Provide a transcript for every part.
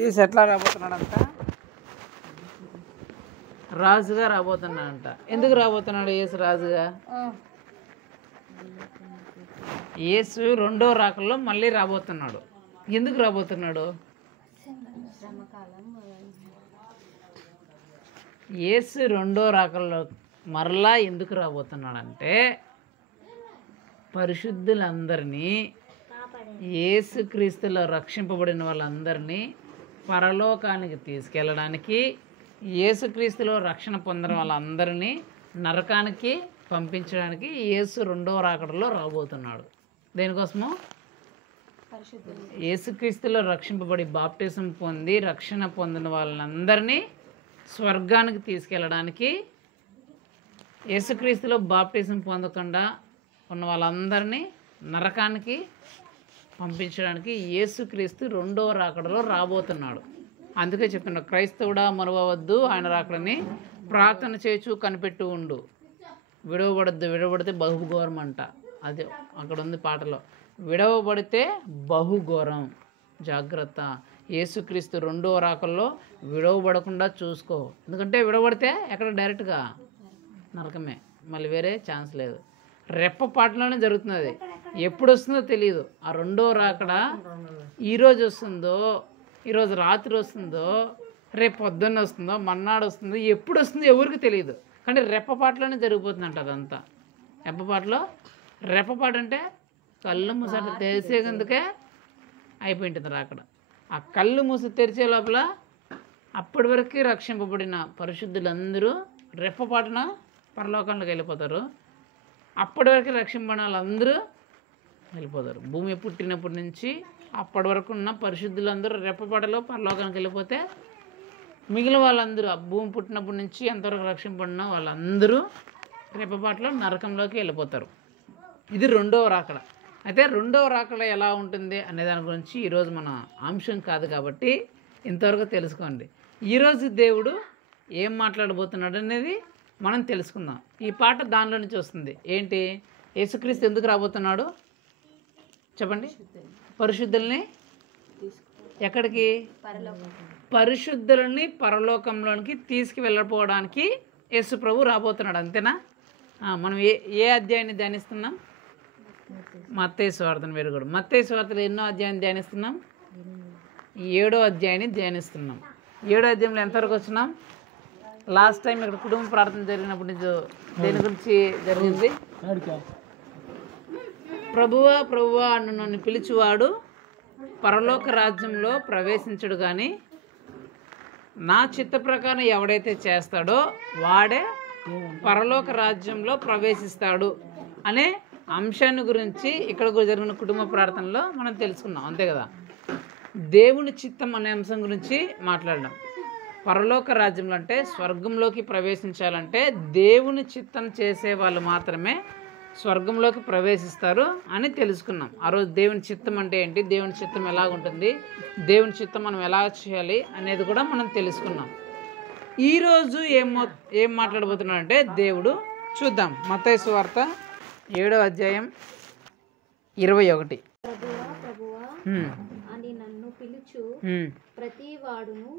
యేసు ఎట్లా రాబోతున్నాడంట? రాజుగా రాబోతున్నాడంట. ఎందుకు రాబోతున్నాడు యేసు రాజుగా? యేసు రెండో రాకల్లో మళ్ళీ రాబోతున్నాడు. ఎందుకు రాబోతున్నాడు? యేసు రెండో రాకల్లో మరలా ఎందుకు రాబోతున్నాడంటే పరిశుద్ధులందరినీ, యేసుక్రీస్తులో రక్షింపబడిన వాళ్ళందరినీ పరలోకానికి తీసుకెళ్ళడానికి, యేసుక్రీస్తులో రక్షణ పొందిన వాళ్ళందరినీ నరకానికి పంపించడానికి యేసు రెండో రాకడలో రాబోతున్నాడు. దేనికోసము? యేసుక్రీస్తులో రక్షింపబడి బాప్టిజం పొంది రక్షణ పొందిన వాళ్ళందరినీ స్వర్గానికి తీసుకెళ్ళడానికి, యేసుక్రీస్తులో బాప్టిజం పొందకుండా ఉన్న వాళ్ళందరినీ నరకానికి పంపించడానికి యేసుక్రీస్తు రెండవ రాకడలో రాబోతున్నాడు. అందుకే చెప్తున్నాడు, క్రైస్తవుడా మరువవద్దు, ఆయన రాకడని ప్రార్థన చేచు కనిపెట్టు ఉండు, విడవబడితే బహుఘోరం అంట. అది అక్కడ ఉంది పాటలో, విడవబడితే బహుఘోరం, జాగ్రత్త. యేసుక్రీస్తు రెండో రాకల్లో విడవబడకుండా చూసుకో. ఎందుకంటే విడవబడితే ఎక్కడ డైరెక్ట్గా నరకమే, మళ్ళీ వేరే ఛాన్స్ లేదు. రెప్పపాటులోనే జరుగుతున్నది. ఎప్పుడు వస్తుందో తెలియదు. ఆ రెండో రాకడ ఈరోజు వస్తుందో, ఈరోజు రాత్రి వస్తుందో, రేపు పొద్దున్న వస్తుందో, మన్నాడు వస్తుందో, ఎప్పుడు వస్తుందో ఎవరికి తెలియదు. కానీ రెప్పపాటులోనే జరిగిపోతుందంట అదంతా. రెప్పపాటు అంటే కళ్ళు మూసట తెరిచేందుకే అయిపోయింటుంది రాకడ. ఆ కళ్ళు మూసి తెరిచే లోపల అప్పటి వరకు రక్షింపబడిన పరిశుద్ధులందరూ రెప్పపాటున పరలోకంలోకి వెళ్ళిపోతారు. అప్పటి వరకు రక్షింపబడిన వాళ్ళందరూ వెళ్ళిపోతారు. భూమి పుట్టినప్పటి నుంచి అప్పటి వరకు ఉన్న పరిశుద్ధులందరూ రెప్పపాటలో పరలోకానికి వెళ్ళిపోతే, మిగిలిన వాళ్ళందరూ ఆ భూమి పుట్టినప్పటి నుంచి ఎంతవరకు రక్షింపబడిన వాళ్ళందరూ రెప్పపాటలో నరకంలోకి వెళ్ళిపోతారు. ఇది రెండవ రాకడ. అయితే రెండవ రాకడ ఎలా ఉంటుంది అనే దాని గురించి ఈరోజు మన అంశం కాదు కాబట్టి ఇంతవరకు తెలుసుకోండి. ఈరోజు దేవుడు ఏం మాట్లాడబోతున్నాడు అనేది మనం తెలుసుకుందాం. ఈ పాట దానిలో నుంచి వస్తుంది. ఏంటి? యేసుక్రీస్తు ఎందుకు రాబోతున్నాడు చెప్పండి? పరిశుద్ధుల్ని ఎక్కడికి? పరిశుద్ధులని పరలోకంలోనికి తీసుకువెళ్ళపోవడానికి యేసు ప్రభు రాబోతున్నాడు. అంతేనా? మనం ఏ అధ్యాయాన్ని ధ్యానిస్తున్నాం? మత్తయి సువార్తను. వెరుగుడు. మత్తయి సువార్తలో ఎన్నో అధ్యాయాన్ని ధ్యానిస్తున్నాం? 7వ అధ్యాయాన్ని ధ్యానిస్తున్నాం. 7వ అధ్యాయంలో ఎంతవరకు వచ్చినాం? లాస్ట్ టైం ఇక్కడ కుటుంబ ప్రార్థన జరిగినప్పుడు దేని గురించి జరిగింది? ప్రభువా ప్రభువా అను నన్ను పిలిచివాడు పరలోక రాజ్యంలో ప్రవేశించడు, కానీ నా చిత్త ప్రకారం ఎవడైతే చేస్తాడో వాడే పరలోక రాజ్యంలో ప్రవేశిస్తాడు అనే అంశాన్ని గురించి ఇక్కడ జరిగిన కుటుంబ ప్రార్థనలో మనం తెలుసుకున్నాం. అంతే కదా? దేవుని చిత్తం అనే అంశం గురించి మాట్లాడడం. పరలోక రాజ్యంలో అంటే స్వర్గంలోకి ప్రవేశించాలంటే దేవుని చిత్తం చేసే వాళ్ళు మాత్రమే స్వర్గంలోకి ప్రవేశిస్తారు అని తెలుసుకున్నాం. ఆ రోజు దేవుని చిత్తం అంటే ఏంటి, దేవుని చిత్తం ఎలాగుంటుంది, దేవుని చిత్తం మనం ఎలా చేయాలి అనేది కూడా మనం తెలుసుకున్నాం. ఈరోజు ఏం మాట్లాడబోతున్నాడంటే దేవుడు, చూద్దాం. మత్తయి సువార్త 7వ అధ్యాయం 21. అని నన్ను పిలుచు ప్రతి వాడును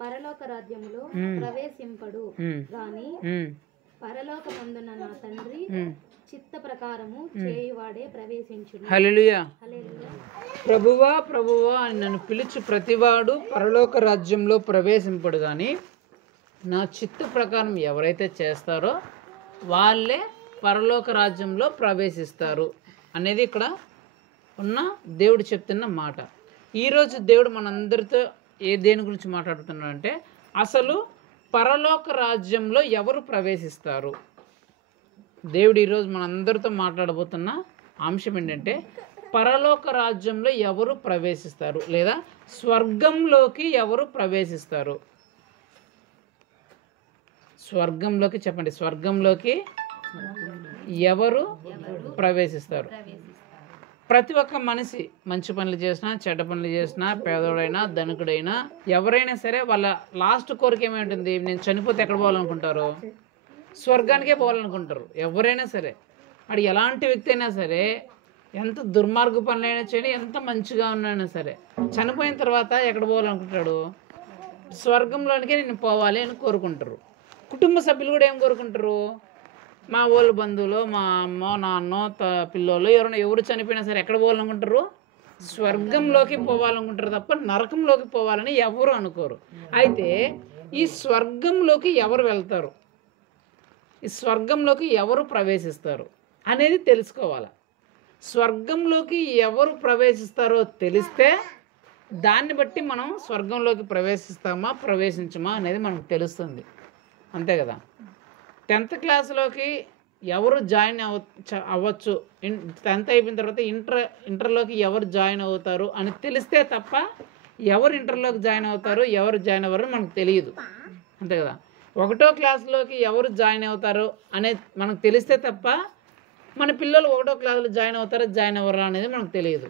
పరలోక రాజ్యములో ప్రవేశింపడు, గాని పరలోకమందున నా తండ్రి చిత్త ప్రకారము చేయువాడే ప్రవేశించును. హల్లెలూయా. ప్రభువా ప్రభువా అని నన్ను పిలుచు ప్రతివాడు పరలోక రాజ్యంలో ప్రవేశింపడు, కానీ నా చిత్త ప్రకారం ఎవరైతే చేస్తారో వాళ్ళే పరలోక రాజ్యంలో ప్రవేశిస్తారు అనేది ఇక్కడ ఉన్న దేవుడు చెప్తున్న మాట. ఈరోజు దేవుడు మనందరితో దేని గురించి మాట్లాడుతున్నాడంటే అసలు పరలోక రాజ్యంలో ఎవరు ప్రవేశిస్తారు. దేవుడు ఈరోజు మనందరితో మాట్లాడబోతున్న అంశం ఏంటంటే పరలోక రాజ్యంలో ఎవరు ప్రవేశిస్తారు, లేదా స్వర్గంలోకి ఎవరు ప్రవేశిస్తారు. స్వర్గంలోకి చెప్పండి, స్వర్గంలోకి ఎవరు ప్రవేశిస్తారు? ప్రతి ఒక్క మనిషి మంచి పనులు చేసినా, చెడ్డ పనులు చేసినా, పేదోడైనా ధనికుడైనా ఎవరైనా సరే వాళ్ళ లాస్ట్ కోరిక ఏమేంటుంది? నేను చనిపోతే ఎక్కడ పోవాలనుకుంటారు? స్వర్గానికే పోవాలనుకుంటారు ఎవరైనా సరే. అది ఎలాంటి వ్యక్తి అయినా సరే ఎంత దుర్మార్గ పనులైనా చేయని, ఎంత మంచిగా ఉన్నాయినా సరే చనిపోయిన తర్వాత ఎక్కడ పోవాలనుకుంటాడు? స్వర్గంలోనికి నేను పోవాలి అని కోరుకుంటారు. కుటుంబ సభ్యులు కూడా ఏం కోరుకుంటారు? మా వాళ్ళు బంధువులు, మా అమ్మో నాన్నో పిల్లోళ్ళు ఎవరు చనిపోయినా సరే ఎక్కడ పోవాలనుకుంటారు? స్వర్గంలోకి పోవాలనుకుంటారు తప్ప నరకంలోకి పోవాలని ఎవరు అనుకోరు. అయితే ఈ స్వర్గంలోకి ఎవరు వెళ్తారు, ఈ స్వర్గంలోకి ఎవరు ప్రవేశిస్తారు అనేది తెలుసుకోవాలి. స్వర్గంలోకి ఎవరు ప్రవేశిస్తారో తెలిస్తే దాన్ని బట్టి మనం స్వర్గంలోకి ప్రవేశిస్తామా ప్రవేశించమా అనేది మనకు తెలుస్తుంది. అంతే కదా. 10th క్లాస్లోకి ఎవరు జాయిన్ అవ్వచ్చు, 10th అయిపోయిన తర్వాత ఇంటర్లోకి ఎవరు జాయిన్ అవుతారు అని తెలిస్తే తప్ప ఎవరు ఇంటర్లోకి జాయిన్ అవుతారు ఎవరు జాయిన్ అవ్వరు మనకు తెలియదు. అంతే కదా. 1వ క్లాస్లోకి ఎవరు జాయిన్ అవుతారు అనేది మనకు తెలిస్తే తప్ప మన పిల్లలు 1వ క్లాసులో జాయిన్ అవుతారా జాయిన్ అవ్వరా అనేది మనకు తెలియదు.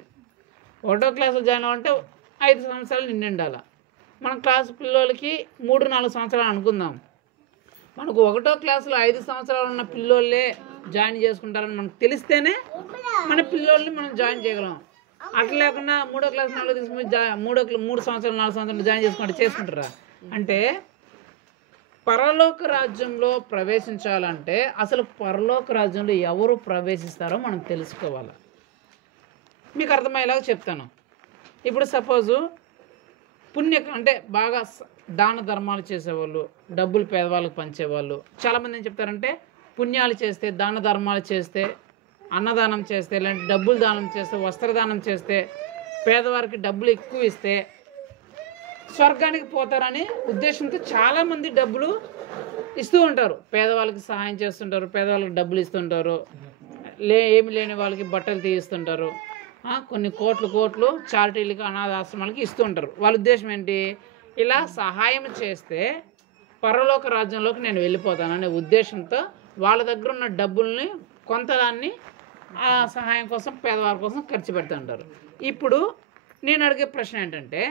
1వ క్లాసులో జాయిన్ అవ్వాలంటే 5 సంవత్సరాలు నిండి ఉండాలి. మన క్లాస్ పిల్లలకి 3-4 సంవత్సరాలు అనుకుందాం. మనకు 1వ క్లాసులో 5 సంవత్సరాలు ఉన్న పిల్లోళ్ళే జాయిన్ చేసుకుంటారని మనకు తెలిస్తేనే మన పిల్లోళ్ళని మనం జాయిన్ చేయగలం. అట్లా లేకుండా 3వ క్లాస్ 4 తీసుకుని 3 సంవత్సరాలు 4 సంవత్సరాలు జాయిన్ చేసుకుంటారా? అంటే పరలోక రాజ్యంలో ప్రవేశించాలంటే అసలు పరలోక రాజ్యంలో ఎవరు ప్రవేశిస్తారో మనం తెలుసుకోవాలి. మీకు అర్థమయ్యేలాగా చెప్తాను. ఇప్పుడు సపోజు అంటే బాగా దాన ధర్మాలు చేసేవాళ్ళు, డబ్బులు పేదవాళ్ళకి పంచేవాళ్ళు చాలామంది ఏం చెప్తారంటే పుణ్యాలు చేస్తే, దాన ధర్మాలు చేస్తే, అన్నదానం చేస్తే, లేదంటే డబ్బులు దానం చేస్తే, వస్త్రదానం చేస్తే, పేదవారికి డబ్బులు ఎక్కువ ఇస్తే స్వర్గానికి పోతారని ఉద్దేశంతో చాలామంది డబ్బులు ఇస్తూ ఉంటారు. పేదవాళ్ళకి సహాయం చేస్తుంటారు, పేదవాళ్ళకి డబ్బులు ఇస్తుంటారు, ఏమి లేని వాళ్ళకి బట్టలు తీయిస్తుంటారు, కొన్ని కోట్లు చారిటీలకి అనాథాశ్రమాలకి ఇస్తూ ఉంటారు. వాళ్ళ ఉద్దేశం ఏంటి? ఇలా సహాయం చేస్తే పరలోక రాజ్యంలోకి నేను వెళ్ళిపోతాననే ఉద్దేశంతో వాళ్ళ దగ్గర ఉన్న డబ్బుల్ని కొంతదాన్ని ఆ సహాయం కోసం పేదవారి కోసం ఖర్చు పెడుతుంటారు. ఇప్పుడు నేను అడిగే ప్రశ్న ఏంటంటే,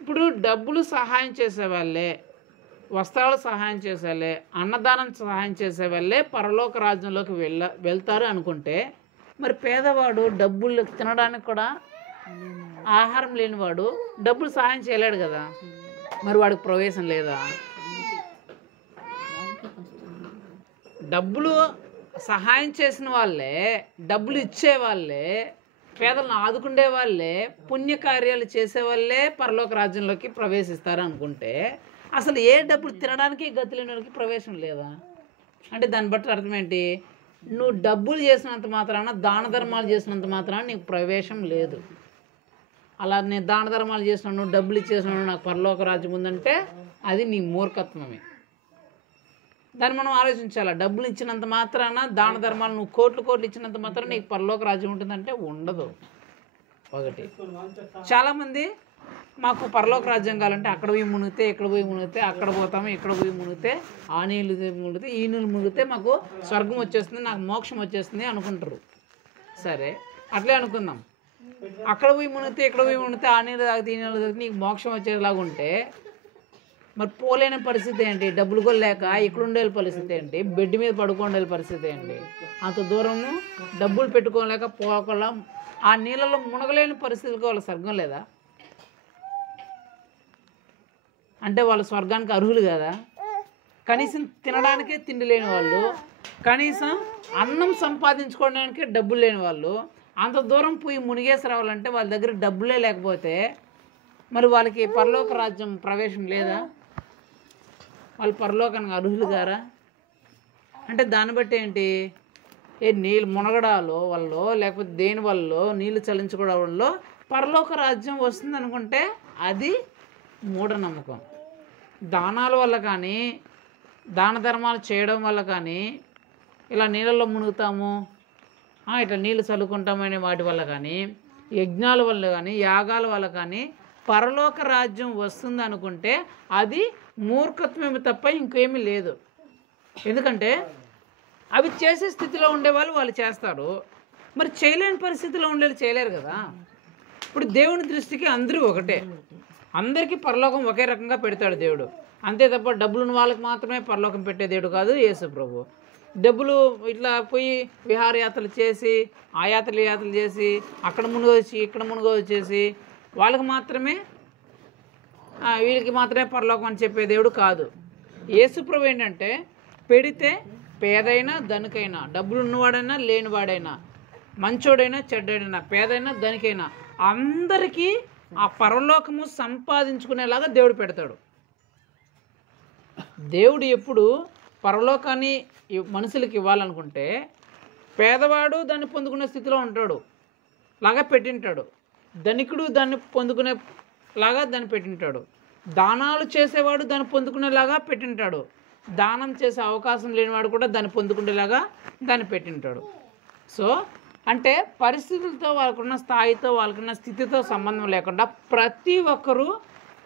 ఇప్పుడు డబ్బులు సహాయం చేసేవాళ్ళే, వస్త్రాలు సహాయం చేసేవాళ్ళే, అన్నదానం సహాయం చేసేవాళ్ళే పరలోక రాజ్యంలోకి వెళ్తారు అనుకుంటే, మరి పేదవాడు డబ్బులు తినడానికి కూడా ఆహారం లేనివాడు డబ్బులు సహాయం చేయలేడు కదా, మరి వాడికి ప్రవేశం లేదా? డబ్బులు సహాయం చేసిన వాళ్ళే, డబ్బులు ఇచ్చేవాళ్ళే, పేదలను ఆదుకునే వాళ్ళే, పుణ్యకార్యాలు చేసేవాళ్ళే పరలోక రాజ్యంలోకి ప్రవేశిస్తారు అనుకుంటే అసలు ఏ డబ్బులు తినడానికి గతి లేని వాళ్ళకి ప్రవేశం లేదా? అంటే దాన్ని బట్టి అర్థం ఏంటి? నువ్వు డబ్బులు చేసినంత మాత్రాన, దాన ధర్మాలు చేసినంత మాత్రాన నీకు ప్రవేశం లేదు. అలా నేను దాన ధర్మాలు చేసినాను, డబ్బులు ఇచ్చేసినాను, నాకు పరలోక రాజ్యం ఉందంటే అది నీ మూర్ఖత్వమే. దాన్ని మనం ఆలోచించాలి. డబ్బులు ఇచ్చినంత మాత్రాన, దాన ధర్మాలు నువ్వు కోట్లు ఇచ్చినంత మాత్రాన నీకు పరలోక రాజ్యం ఉంటుందంటే ఉండదు. ఒకటి. చాలామంది మాకు పరలోక రాజ్యం కావాలంటే అక్కడ పోయి మునిగితే, ఇక్కడ పోయి మునిగితే, అక్కడ పోతాము, ఇక్కడ పోయి మునిగితే, ఆ నీళ్ళు మునిగితే, ఈ నీళ్ళు మునిగితే మాకు స్వర్గం వచ్చేస్తుంది, నాకు మోక్షం వచ్చేస్తుంది అనుకుంటారు. సరే, అట్లే అనుకుందాం. అక్కడ పోయి మునిగితే, ఇక్కడ పోయి మునిగితే, ఆ నీళ్ళు తాగితే, ఈ నీళ్ళు తాగితే నీకు మోక్షం వచ్చేలాగా ఉంటే మరి పోలేని పరిస్థితి ఏంటి? డబ్బులు కూడా లేక ఇక్కడ ఉండే పరిస్థితి ఏంటి? బెడ్ మీద పడుకోండే పరిస్థితి ఏంటి? అంత దూరము డబ్బులు పెట్టుకోలేక పోకుండా ఆ నీళ్ళలో మునగలేని పరిస్థితికి వాళ్ళ స్వర్గం లేదా? అంటే వాళ్ళు స్వర్గానికి అర్హులు కదా? కనీసం తినడానికే తిండి లేని వాళ్ళు, కనీసం అన్నం సంపాదించుకోవడానికే డబ్బులు లేని వాళ్ళు అంత దూరం పోయి మునిగేసి రావాలంటే వాళ్ళ దగ్గర డబ్బులే లేకపోతే మరి వాళ్ళకి పరలోక రాజ్యం ప్రవేశం లేదా? వాళ్ళు పరలోకానికి అర్హులు గారా? అంటే దాన్ని బట్టి ఏంటి? నీళ్ళు మునగడాలో వల్ల లేకపోతే దేని వల్ల నీళ్ళు చలించుకోవడం వల్ల పరలోక రాజ్యం వస్తుంది అనుకుంటే అది మూఢనమ్మకం. దానాల వల్ల కానీ, దాన ధర్మాలు చేయడం వల్ల కానీ, ఇలా నీళ్ళల్లో మునుగుతాము, ఇట్లా నీళ్ళు చల్లుకుంటామనే వాటి వల్ల కానీ, యజ్ఞాల వల్ల కానీ, యాగాల వల్ల కానీ పరలోక రాజ్యం వస్తుంది అనుకుంటే అది మూర్ఖత్వమే తప్ప ఇంకేమీ లేదు. ఎందుకంటే అవి చేసే స్థితిలో ఉండేవాళ్ళు వాళ్ళు చేస్తారు, మరి చేయలేని పరిస్థితిలో ఉండేది చేయలేరు కదా. ఇప్పుడు దేవుని దృష్టికి అందరూ ఒకటే, అందరికీ పరలోకం ఒకే రకంగా పెడతాడు దేవుడు. అంతే తప్ప డబ్బులున్న వాళ్ళకి మాత్రమే పరలోకం పెట్టే దేవుడు కాదు యేసు ప్రభు. డబ్బులు ఇట్లా పోయి విహారయాత్రలు చేసి ఆ యాత్రలు చేసి అక్కడ మునుగొచ్చి ఇక్కడ మునుగొచ్చేసి వాళ్ళకి మాత్రమే వీళ్ళకి మాత్రమే పరలోకం అని చెప్పే దేవుడు కాదు. యేసుప్రభు ఏంటంటే పెడితే పేదైనా ధనికైనా, డబ్బులు ఉన్నవాడైనా లేనివాడైనా, మంచోడైనా చెడ్డైనా, పేదైనా ధనికైనా అందరికీ ఆ పరలోకము సంపాదించుకునేలాగా దేవుడు పెడతాడు. దేవుడు ఎప్పుడు పరలోకాన్ని మనుషులకి ఇవ్వాలనుకుంటే పేదవాడు దాన్ని పొందుకునే స్థితిలో ఉంటాడు లాగా పెట్టింటాడు, ధనికుడు దాన్ని పొందుకునే లాగా దాన్ని పెట్టింటాడు, దానాలు చేసేవాడు దాన్ని పొందుకునేలాగా పెట్టింటాడు, దానం చేసే అవకాశం లేనివాడు కూడా దాన్ని పొందుకునేలాగా దాన్ని పెట్టింటాడు. సో అంటే పరిస్థితులతో, వాళ్ళకున్న స్థాయితో, వాళ్ళకున్న స్థితితో సంబంధం లేకుండా ప్రతి ఒక్కరూ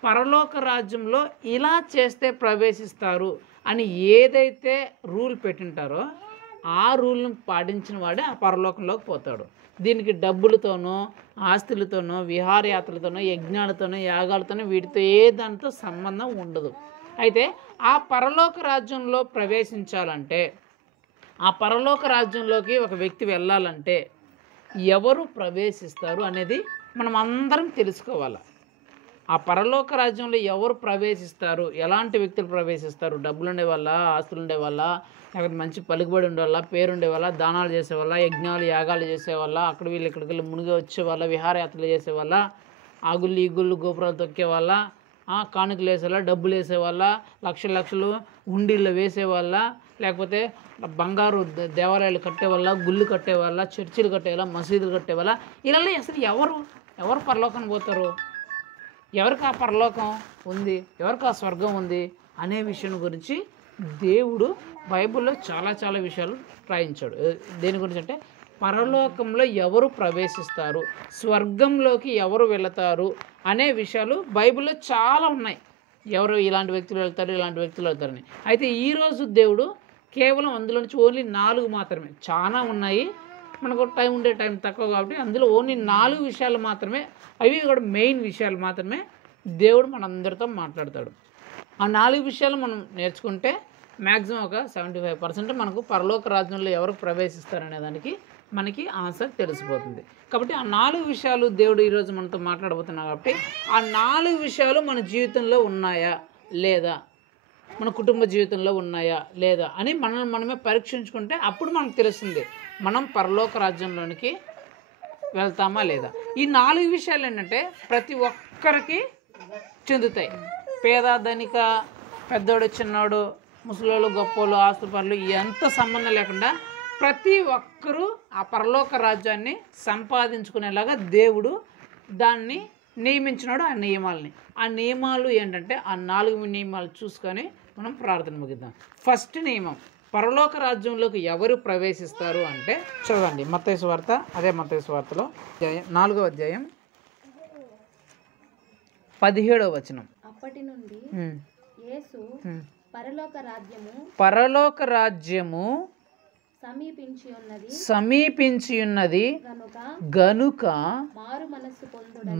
పరలోక రాజ్యంలో ఇలా చేస్తే ప్రవేశిస్తారు అని ఏదైతే రూల్ పెట్టింటారో ఆ రూల్ను పాటించిన వాడే ఆ పరలోకంలోకి పోతాడు. దీనికి డబ్బులతోనో, ఆస్తులతోనో, విహారయాత్రలతోనో, యజ్ఞాలతోనో, యాగాలతోనో వీటితో ఏ దానితో సంబంధం ఉండదు. అయితే ఆ పరలోక రాజ్యంలో ప్రవేశించాలంటే, ఆ పరలోక రాజ్యంలోకి ఒక వ్యక్తి వెళ్ళాలంటే ఎవరు ప్రవేశిస్తారు అనేది మనం అందరం తెలుసుకోవాలి. ఆ పరలోక రాజ్యంలో ఎవరు ప్రవేశిస్తారు, ఎలాంటి వ్యక్తులు ప్రవేశిస్తారు, డబ్బులు ఉండే వాళ్ళ, ఆస్తులు ఉండే వాళ్ళ, లేకపోతే మంచి పలుకుబడి ఉండే వాళ్ళ, పేరుండే వాళ్ళ, దానాలు చేసేవాళ్ళ, యజ్ఞాలు యాగాలు చేసేవాళ్ళ, అక్కడ వీళ్ళు ఇక్కడికి వెళ్ళి మునిగి వచ్చేవాళ్ళ, విహారయాత్రలు చేసేవాళ్ళ, ఆ గుళ్ళు ఈ గుళ్ళు గోపురాలు తొక్కేవాళ్ళ, కానుకలు వేసేవాళ్ళ, డబ్బులు వేసేవాళ్ళ, లక్షలు లక్షలు హుండీల్లో వేసేవాళ్ళ, లేకపోతే బంగారు దేవాలయాలు కట్టేవాళ్ళ, గుళ్ళు కట్టేవాళ్ళ, చర్చిలు కట్టేవాళ్ళ, మసీదులు కట్టేవాళ్ళ, ఇలా అసలు ఎవరు పరలోకానికి పోతారు, ఎవరికి ఆ పరలోకం ఉంది, ఎవరికి ఆ స్వర్గం ఉంది అనే విషయం గురించి దేవుడు బైబిల్లో చాలా విషయాలు రాయించాడు. దేని గురించి అంటే పరలోకంలో ఎవరు ప్రవేశిస్తారు, స్వర్గంలోకి ఎవరు వెళతారు అనే విషయాలు బైబిల్లో చాలా ఉన్నాయి. ఎవరు ఇలాంటి వ్యక్తులు వెళ్తారు, ఇలాంటి వ్యక్తులు వెళ్తారని. అయితే ఈరోజు దేవుడు కేవలం అందులో నుంచి ఓన్లీ 4 మాత్రమే, చాలా ఉన్నాయి, మనకు టైం తక్కువ కాబట్టి అందులో ఓన్లీ 4 విషయాలు మాత్రమే, అవి కూడా మెయిన్ విషయాలు మాత్రమే దేవుడు మనందరితో మాట్లాడతాడు. ఆ 4 విషయాలు మనం నేర్చుకుంటే మ్యాక్సిమం ఒక 75% మనకు పరలోక రాజ్యంలో ఎవరు ప్రవేశిస్తారనే దానికి మనకి ఆన్సర్ తెలిసిపోతుంది. కాబట్టి ఆ 4 విషయాలు దేవుడు ఈరోజు మనతో మాట్లాడబోతున్నాడు. కాబట్టి ఆ 4 విషయాలు మన జీవితంలో ఉన్నాయా లేదా, మన కుటుంబ జీవితంలో ఉన్నాయా లేదా అని మనమే పరీక్షించుకుంటే అప్పుడు మనకు తెలుస్తుంది మనం పరలోక రాజ్యంలోనికి వెళ్తామా లేదా. ఈ 4 విషయాలు ఏంటంటే ప్రతి ఒక్కరికి చెందుతాయి. పేద ధనిక, పెద్దోడు చిన్నోడు, ముసలోళ్ళు గొప్పోళ్ళు, ఆస్తుపరులు ఎంత సంబంధం లేకుండా ప్రతి ఒక్కరూ ఆ పరలోక రాజ్యాన్ని సంపాదించుకునేలాగా దేవుడు దాన్ని నియమించినాడు. ఆ నియమాలు ఏంటంటే ఆ 4 నియమాలు చూసుకొని మనం ప్రార్థన ముగిద్దాం. ఫస్ట్ నియమం, పరలోక రాజ్యంలోకి ఎవరు ప్రవేశిస్తారు అంటే చదవండి మత్తయి సువార్త, అదే మత్తయి సువార్తలో 4వ అధ్యాయం 17వ వచనం. అప్పటి నుండి యేసు పరలోక రాజ్యము సమీపించి ఉన్నది గనుక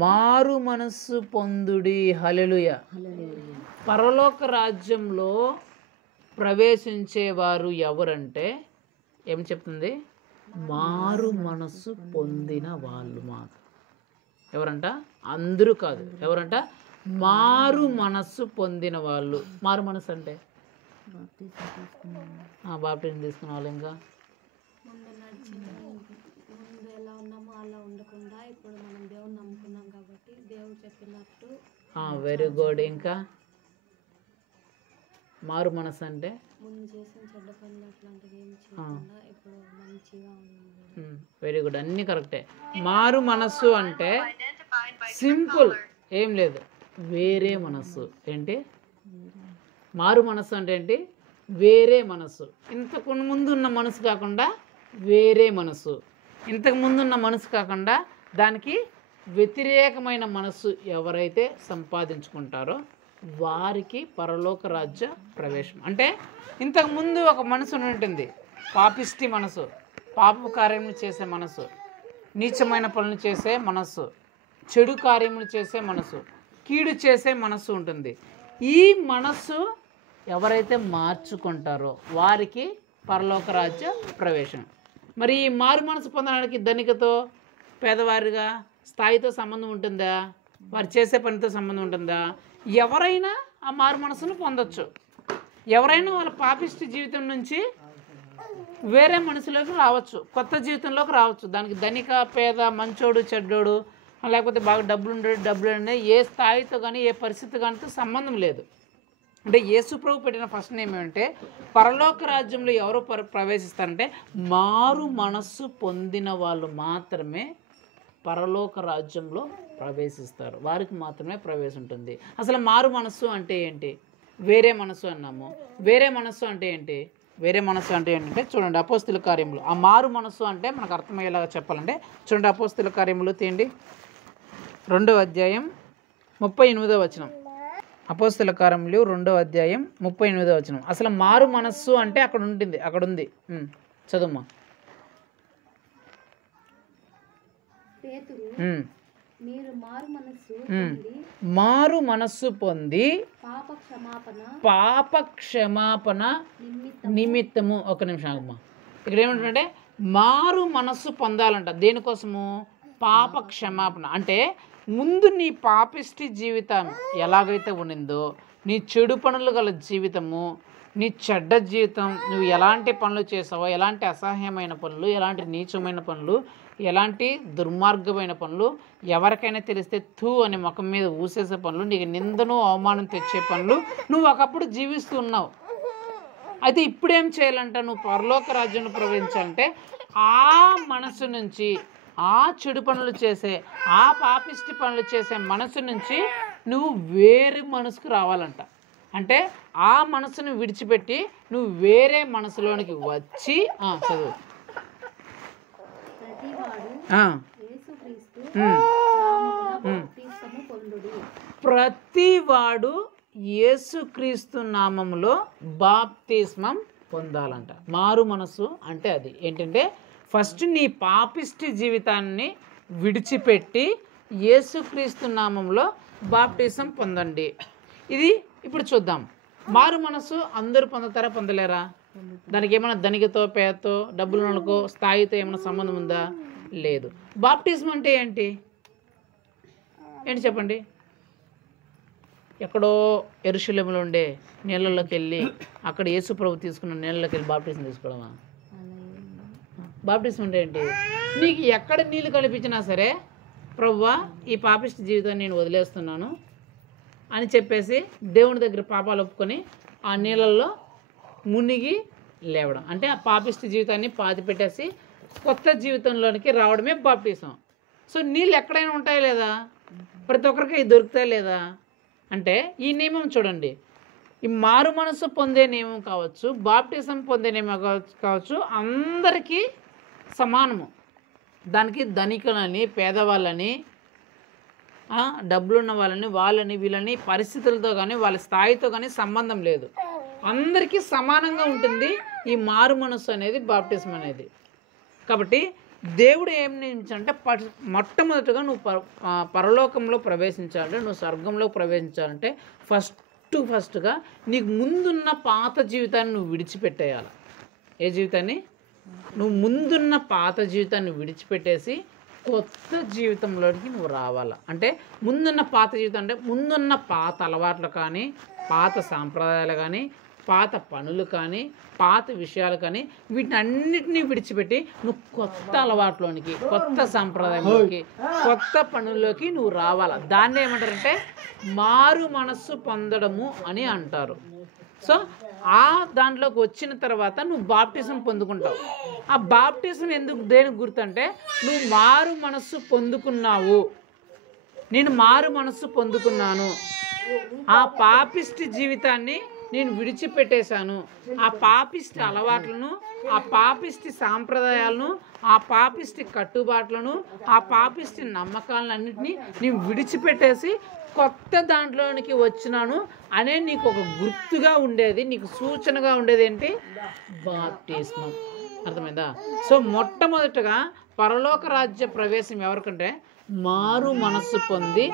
మారు మనస్సు పొందుడి. హల్లెలూయా. పరలోక రాజ్యంలో ప్రవేశించేవారు ఎవరంటే ఏం చెప్తుంది, మారు మనస్సు పొందిన వాళ్ళు మాత్రం. ఎవరంట? అందరూ కాదు. ఎవరంట? మారు మనస్సు పొందిన వాళ్ళు. మారు మనస్సు అంటే బాప్టిజం తీసుకున్న వాళ్ళు, ఇంకా వెరీ గుడ్. ఇంకా మారు మనసు అంటే వెరీ గుడ్, అన్నీ కరెక్టే. మారు మనస్సు అంటే సింపుల్, ఏం లేదు, వేరే మనస్సు. ఏంటి మారు మనస్సు అంటే? ఏంటి? వేరే మనస్సు. ఇంతకు ముందు ఉన్న మనసు కాకుండా వేరే మనస్సు, ఇంతకు ముందు ఉన్న మనసు కాకుండా దానికి వ్యతిరేకమైన మనస్సు ఎవరైతే సంపాదించుకుంటారో వారికి పరలోక రాజ్య ప్రవేశం. అంటే ఇంతకుముందు ఒక మనసు ఉంటుంది, పాపిష్టి మనసు, పాప కార్యములు చేసే మనసు, నీచమైన పనులు చేసే మనస్సు, చెడు కార్యములు చేసే మనసు, కీడు చేసే మనస్సు ఉంటుంది. ఈ మనస్సు ఎవరైతే మార్చుకుంటారో వారికి పరలోక రాజ్య ప్రవేశం. మరి ఈ మారు మనసు పొందడానికి ధనికతో పేదవారిగా స్థాయితో సంబంధం ఉంటుందా? వారు చేసే పనితో సంబంధం ఉంటుందా? ఎవరైనా ఆ మారు మనసును పొందొచ్చు. ఎవరైనా వాళ్ళ పాపిష్టి జీవితం నుంచి వేరే మనసులోకి రావచ్చు, కొత్త జీవితంలోకి రావచ్చు. దానికి ధనిక పేద, మంచోడు చెడ్డోడు, లేకపోతే బాగా డబ్బులు ఉండేది డబ్బులు ఉండే, ఏ స్థాయితో కానీ ఏ పరిస్థితి కానీ సంబంధం లేదు. అంటే యేసు ప్రభు పెట్టిన ఫస్ట్ నేమ్ ఏమంటే పరలోక రాజ్యంలో ఎవరు ప్రవేశిస్తారంటే మారు మనస్సు పొందిన వాళ్ళు మాత్రమే పరలోక రాజ్యంలో ప్రవేశిస్తారు. వారికి మాత్రమే ప్రవేశం ఉంటుంది. అసలు మారు మనస్సు అంటే ఏంటి? వేరే మనస్సు అన్నాము. వేరే మనస్సు అంటే ఏంటి? వేరే మనస్సు అంటే ఏంటంటే చూడండి, అపోస్తుల కార్యములు. ఆ మారు మనస్సు అంటే మనకు అర్థమయ్యేలాగా చెప్పాలంటే చూడండి, అపోస్తుల కార్యములు తీయండి, 2వ అధ్యాయం 38వ వచనం. అపోస్తుల కార్యములు 2వ అధ్యాయం 38వ వచనం. అసలు మారు మనస్సు అంటే అక్కడ ఉంటుంది, అక్కడ ఉంది. చదువుమా. పేతురు, మీరు మారు మనస్సు పొంది పాప క్షమాపణ నిమిత్తము. ఒక నిమిషం అమ్మా. ఇక్కడ ఏమంటుందంటే మారు మనస్సు పొందాలంట. దేనికోసము? పాప క్షమాపణ. అంటే ముందు నీ పాపిష్టి జీవితం ఎలాగైతే ఉండిందో, నీ చెడు పనులు గల జీవితము, నీ చెడ్డ జీవితం, నువ్వు ఎలాంటి పనులు చేసావో, ఎలాంటి అసహ్యమైన పనులు, ఎలాంటి నీచమైన పనులు, ఎలాంటి దుర్మార్గమైన పనులు, ఎవరికైనా తెలిస్తే థూ అని ముఖం మీద ఊసేసే పనులు, నీకు నిందను అవమానం తెచ్చే పనులు నువ్వు ఒకప్పుడు జీవిస్తూ ఉన్నావు. అయితే ఇప్పుడేం చేయాలంట? నువ్వు పరలోక రాజ్యాన్ని ప్రవేశించాలంటే ఆ మనసు నుంచి, ఆ చెడు పనులు చేసే, ఆ పాపిష్టి పనులు చేసే మనసు నుంచి నువ్వు వేరే మనసుకు రావాలంట. అంటే ఆ మనసును విడిచిపెట్టి నువ్వు వేరే మనసులోనికి వచ్చి చదువు. ప్రతివాడు యేసుక్రీస్తు నామములో బాప్తిస్మం పొందాలంట. మారు మనసు అంటే అది ఏంటంటే ఫస్ట్ నీ పాపిష్టి జీవితాన్ని విడిచిపెట్టి యేసుక్రీస్తు నామంలో బాప్టిజం పొందండి. ఇది ఇప్పుడు చూద్దాం. మారు మనసు అందరూ పొందుతారా, పొందలేరా? దానికి ఏమైనా ధనికతో పేదతో డబ్బులకో స్థాయితో ఏమైనా సంబంధం ఉందా? లేదు. బాప్టిజం అంటే ఏంటి చెప్పండి. ఎక్కడో యెరూషలేములో ఉండే నీళ్ళలోకి వెళ్ళి అక్కడ యేసు ప్రభు తీసుకున్న నీళ్ళలోకి వెళ్ళి బాప్టిజం తీసుకోవడమా? బాప్టిజం అంటే ఏంటి? నీకు ఎక్కడ నీళ్ళు కనిపించినా సరే, ప్రభువా ఈ పాపిష్టి జీవితాన్ని నేను వదిలేస్తున్నాను అని చెప్పేసి దేవుని దగ్గర పాపాలు ఒప్పుకొని ఆ నీళ్ళల్లో మునిగి లేవడం. అంటే ఆ పాపిష్టి జీవితాన్ని పాతి పెట్టేసి కొత్త జీవితంలోనికి రావడమే బాప్టిజం. సో నీళ్ళు ఎక్కడైనా ఉంటాయి లేదా? ప్రతి ఒక్కరికి దొరుకుతాయి లేదా అంటే ఈ నియమం చూడండి. ఈ మారు మనసు పొందే నియమం కావచ్చు, బాప్టిజం పొందే నియమం కావచ్చు, అందరికీ సమానము. దానికి ధనికులని, పేదవాళ్ళని, డబ్బులున్న వాళ్ళని వీళ్ళని పరిస్థితులతో కానీ వాళ్ళ స్థాయితో కానీ సంబంధం లేదు. అందరికీ సమానంగా ఉంటుంది ఈ మారు మనసు అనేది, బాప్టిజం అనేది. కాబట్టి దేవుడు ఏం నియమించాలంటే మొట్టమొదటిగా నువ్వు పరలోకంలో ప్రవేశించాలంటే, నువ్వు స్వర్గంలో ప్రవేశించాలంటే ఫస్ట్గా నీకు ముందున్న పాత జీవితాన్ని నువ్వు విడిచిపెట్టేయాలి. ఏ జీవితాన్ని? నువ్వు ముందున్న పాత జీవితాన్ని విడిచిపెట్టేసి కొత్త జీవితంలోకి నువ్వు రావాలి. అంటే ముందున్న పాత జీవితం అంటే ముందున్న పాత అలవాట్లు కానీ, పాత సాంప్రదాయాలు కానీ, పాత పనులు కానీ, పాత విషయాలు కానీ, వీటిని అన్నిటినీ విడిచిపెట్టి నువ్వు కొత్త అలవాట్లోనికి, కొత్త సాంప్రదాయంలోకి, కొత్త పనుల్లోకి నువ్వు రావాలి. దాన్ని ఏమంటారంటే మారు మనస్సు పొందడము అని అంటారు. సో ఆ దాంట్లోకి వచ్చిన తర్వాత నువ్వు బాప్టిజం పొందుకుంటావు. ఆ బాప్టిజం ఎందుకు, దేనికి గుర్తు అంటే నువ్వు మారు మనస్సు పొందుకున్నావు. నేను మారు మనస్సు పొందుకున్నాను, ఆ పాపిష్టి జీవితాన్ని నేను విడిచిపెట్టేశాను, ఆ పాపిష్టి అలవాట్లను, ఆ పాపిష్టి సాంప్రదాయాలను, ఆ పాపిష్టి కట్టుబాట్లను, ఆ పాపిష్టి నమ్మకాలన్నింటినీ నేను విడిచిపెట్టేసి కొత్త దాంట్లోనికి వచ్చినాను అనే నీకు ఒక గుర్తుగా ఉండేది, నీకు సూచనగా ఉండేది ఏంటి? బాప్టిజం. అర్థమైందా? సో మొట్టమొదటగా పరలోక రాజ్య ప్రవేశం ఎవరికంటే మారు మనస్సు పొంది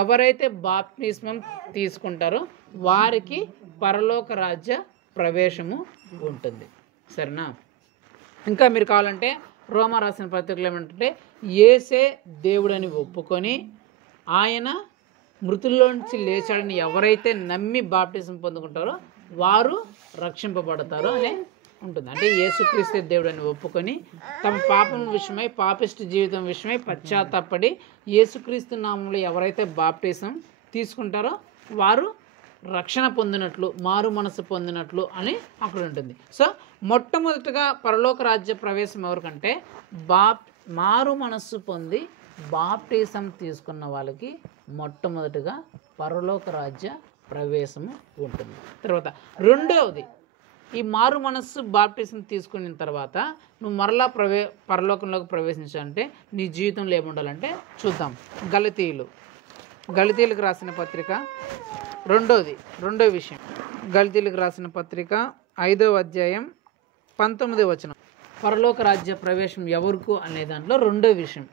ఎవరైతే బాప్టిజం తీసుకుంటారో వారికి పరలోక రాజ్య ప్రవేశము ఉంటుంది. సరేనా? ఇంకా మీరు కావాలంటే రోమా రాసిన పత్రికలు ఏమంటే యేసే దేవుడని ఒప్పుకొని ఆయన మృతుల్లో నుంచి లేచాడని ఎవరైతే నమ్మి బాప్టిజం పొందుకుంటారో వారు రక్షింపబడతారు అనే ఉంటుంది. అంటే యేసుక్రీస్తు దేవుడని ఒప్పుకొని తమ పాపం విషయమై పాపిష్టి జీవితం విషయమై పశ్చాత్తాపడి యేసుక్రీస్తు నామంలో ఎవరైతే బాప్టిజం తీసుకుంటారో వారు రక్షణ పొందినట్లు, మారు మనసు పొందినట్లు అని అక్కడ ఉంటుంది. సో మొట్టమొదటిగా పరలోక రాజ్య ప్రవేశం ఎవరికంటే మారు మనస్సు పొంది బాప్టిజం తీసుకున్న వాళ్ళకి మొట్టమొదటిగా పరలోక రాజ్య ప్రవేశము ఉంటుంది. తర్వాత రెండవది, ఈ మారు మనస్సు బాప్టిజం తీసుకున్న తర్వాత నువ్వు మరలా పరలోకంలోకి ప్రవేశించాలంటే నీ జీవితంలో ఏముండాలంటే చూద్దాం. గళితీయులకు రాసిన పత్రిక రెండో విషయం, గళితీయులకు రాసిన పత్రిక 5వ అధ్యాయం 19వ వచనం, పరలోక రాజ్య ప్రవేశం ఎవరికి అనే దాంట్లో రెండో విషయం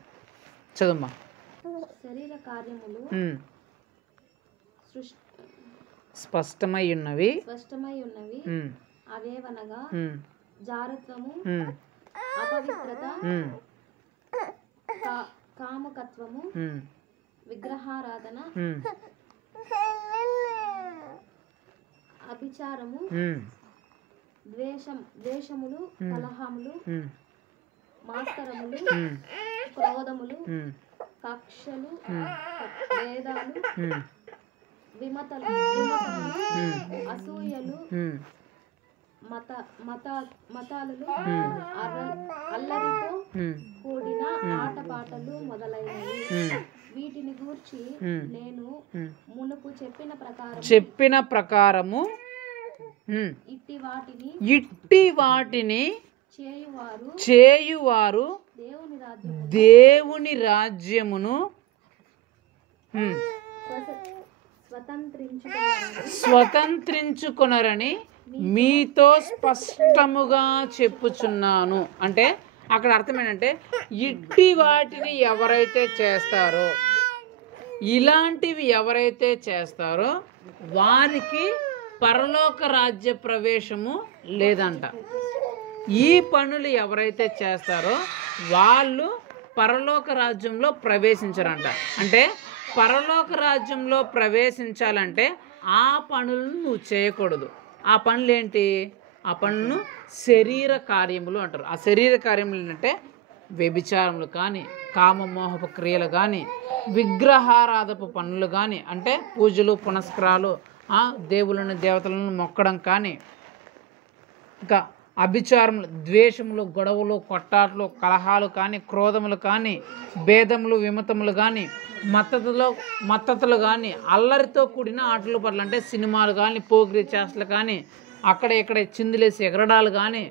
చదువుమా. శరీర కార్యములు స్పష్టమై ఉన్నవి అవేవనగా జారత్వము, అపవిత్రత, కాముకత్వము, విగ్రహారాధన, అభిచారము, ద్వేషములు, కలహములు, మాస్తరములు, క్రోధములు, కక్షలు, భేదాలు, విమతలు, అసూయలు, మతాలు, అల్లరితో కూడిన ఆటపాటలు మొదలైనవి. వీటిని గూర్చి నేను మునుపు చెప్పిన ప్రకారము ఇట్టి వాటిని చేయువారు దేవుని రాజ్యమును స్వతంత్రించుకొనరని మీతో స్పష్టముగా చెప్పుచున్నాను. అంటే అక్కడ అర్థం ఏంటంటే ఇట్టి వాటిని ఎవరైతే చేస్తారో, ఇలాంటివి ఎవరైతే చేస్తారో వారికి పరలోక రాజ్య ప్రవేశము లేదంట. ఈ పనులు ఎవరైతే చేస్తారో వాళ్ళు పరలోక రాజ్యంలో ప్రవేశించరంట. అంటే పరలోక రాజ్యంలో ప్రవేశించాలంటే ఆ పనులను నువ్వు చేయకూడదు. ఆ పనులు ఏంటి? ఆ పనులను శరీర కార్యములు అంటారు. ఆ శరీర కార్యములు ఏంటంటే వ్యభిచారములు కానీ, కామమోహపు క్రియలు కానీ, విగ్రహారాధపు పనులు కానీ, అంటే పూజలు పునస్కారాలు, దేవులను దేవతలను మొక్కడం కానీ, ఇంకా అభిచారములు, ద్వేషములు, గొడవలు, కొట్టాట్లు, కలహాలు కానీ, క్రోధములు కానీ, భేదములు, విమతములు కానీ, మత్తతులు కానీ, అల్లరితో కూడిన ఆటలు పట్ల అంటే సినిమాలు కానీ, పోగిరి చేష్టలు కానీ, అక్కడ ఇక్కడ చిందులేసి ఎగరడాలు కానీ,